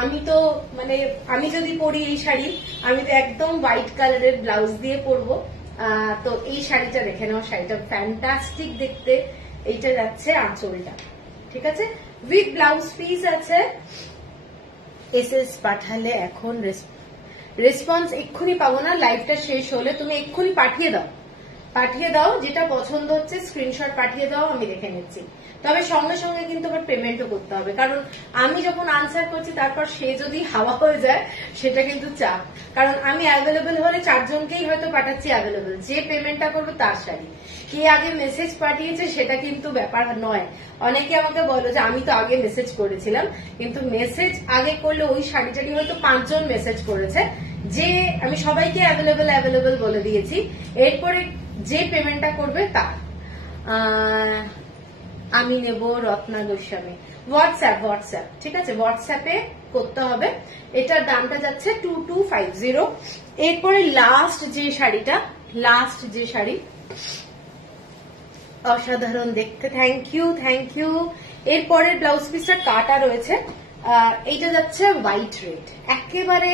আমি তো মানে আমি যদি পরি এই শাড়ি, আমি তো একদম হোয়াইট কালারের ব্লাউজ দিয়ে পরবো। তো এই শাড়িটা দেখে নাও, শাড়িটা ফ্যান্টাস্টিক দেখতে। এইটা যাচ্ছে আঁচলটা, ঠিক আছে, উইথ ব্লাউজ পিস আছে। এসএস পাঠালে এখন রেসপন্স এক্ষুনি পাবো না, লাইভটা শেষ হলে তুমি এক্ষুনি পাঠিয়ে দাও, পাঠিয়ে দাও, যেটা পছন্দ হচ্ছে স্ক্রিনশট পাঠিয়ে দাও, আমি দেখে নিচ্ছি। তবে সঙ্গে সঙ্গে কিন্তু আবার পেমেন্টও করতে হবে, কারণ আমি যখন আনসার করছি তারপর সে যদি হাওয়া হয়ে যায় সেটা কিন্তু চাপ। কারণ আমি অ্যাভেলেবেল হলে 4 জনকেই হয়তো পাঠাচ্ছি অ্যাভেলেবেল, যে পেমেন্টটা করবে তার শাড়ি। কে আগে মেসেজ পাঠিয়েছে সেটা কিন্তু ব্যাপার নয়। অনেকে আমাকে বলো যে আমি তো আগে মেসেজ করেছিলাম, কিন্তু মেসেজ আগে করলে ওই শাড়িটারই হয়তো 5 জন মেসেজ করেছে, যে আমি সবাইকে অ্যাভেলেবেল বলে দিয়েছি, এরপরে যে পেমেন্টটা করবে তার। আমি নেব রত্না গোস্বামী। হোয়াটসঅ্যাপ, ঠিক আছে, হোয়াটসঅ্যাপে করতে হবে। এটার দামটা যাচ্ছে 2250। এরপরে লাস্ট যে শাড়ি অসাধারণ দেখতে, থ্যাংক ইউ। এরপরে ব্লাউজ পিসটা কাটা রয়েছে, এইটা যাচ্ছে হোয়াইট রেড, একেবারে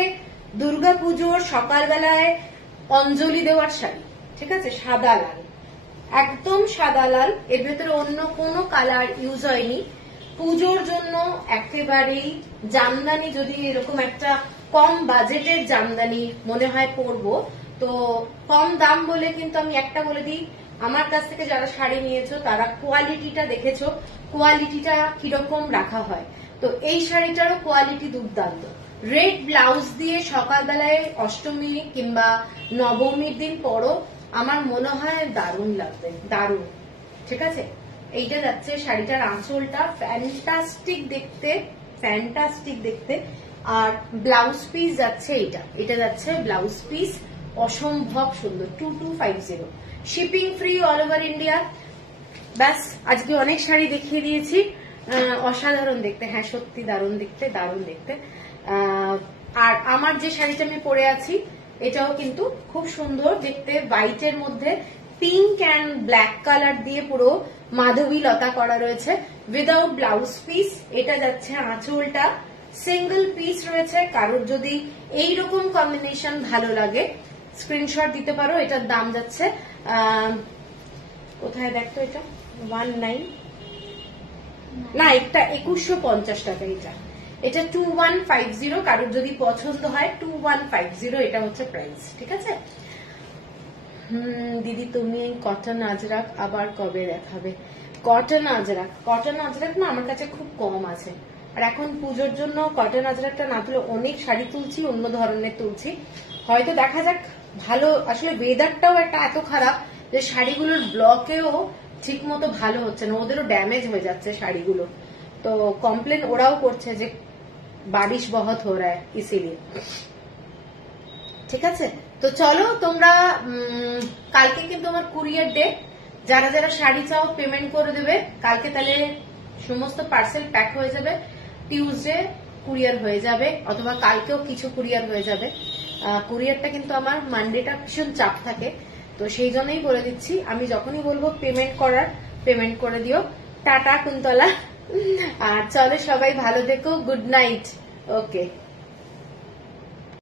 দুর্গাপুজোর সকালবেলায় অঞ্জলি দেওয়ার শাড়ি, ঠিক আছে, সাদা লাল, একদম সাদা লাল, এর ভেতরে অন্য কোনো কালার ইউজ হয়নি। পুজোর জন্য একেবারেই জামদানি, যদি এরকম একটা কম বাজেটের জামদানি মনে হয় পরবো, তো কম দাম বলে কিন্তু আমি একটা বলে দিই, আমার কাছ থেকে যারা শাড়ি নিয়েছো তারা কোয়ালিটিটা দেখেছো, কোয়ালিটিটা কিরকম রাখা হয়। তো এই শাড়িটারও কোয়ালিটি দুর্দান্ত। রেড ব্লাউজ দিয়ে সকালবেলায় অষ্টমী কিংবা নবমীর দিন পরো, আমার মনে হয় দারুণ লাগবে, দারুণ, ঠিক আছে। এইটা যাচ্ছে শাড়িটার আঁচলটা ফ্যান্টাস্টিক দেখতে, আর ব্লাউজ পিস যাচ্ছে এটা যাচ্ছে ব্লাউজ পিস, অসম্ভব সুন্দর, 2250, shipping free all over India. ব্যাস, আজকে অনেক শাড়ি দেখিয়ে দিয়েছি, অসাধারণ দেখতে, হ্যাঁ সত্যি দারুণ দেখতে। আর আমার যে শাড়িটা আমি পরে আছি এটাও কিন্তু খুব সুন্দর দেখতে, হোয়াইটের মধ্যে পিঙ্ক অ্যান্ড ব্ল্যাক কালার দিয়ে পুরো মাধবী লতা করা রয়েছে, উইদাউট ব্লাউজ পিস। এটা যাচ্ছে আঁচলটা, সিঙ্গেল পিস রয়েছে। কারোর যদি এইরকম কম্বিনেশন ভালো লাগে স্ক্রিনশট দিতে পারো। এটার দাম যাচ্ছে কোথায় দেখতো, এটা 19 না, এটা 2150 টাকা। এটা 2150, কারোর যদি পছন্দ হয় 2150, এটা হচ্ছে প্রাইস, ঠিক আছে। দিদি তুমি এই কটন আজরাক আবার কবে দেখাবে? কটন আজরাক না আমার কাছে খুব কম আছে, আর এখন পুজোর জন্য কটন আজরাকটা না তুলে অনেক শাড়ি তুলছি, অন্য ধরনের তুলছি। হয়তো দেখা যাক, ভালো, আসলে ওয়েদারটাও একটা এত খারাপ যে শাড়িগুলোর ব্লকেও ঠিক মতো ভালো হচ্ছে না, ওদেরও ড্যামেজ হয়ে যাচ্ছে শাড়িগুলো। তো কমপ্লেন ওরাও করছে যে বারিশ বহুত হো রা হ্যায় ইসিলিয়ে, ঠিক আছে। তো চলো, তোমরা কালকে কিন্তু আমার কুরিয়ার ডে, যারা যারা শাড়ি চাও পেমেন্ট করে দেবে কালকে, তাহলে সমস্ত পার্সেল প্যাক হয়ে যাবে, টিউসডে কুরিয়ার হয়ে যাবে, অথবা কালকেও কিছু কুরিয়ার হয়ে যাবে। কুরিয়ারটা কিন্তু আমার মানডেটা ভীষণ চাপ থাকে, তো সেই জন্যই বলে দিচ্ছি, আমি যখনই বলবো পেমেন্ট করে দিও। টাটা কুন্তলা, আর চলো সবাই ভালো থেকো, গুড নাইট, ওকে।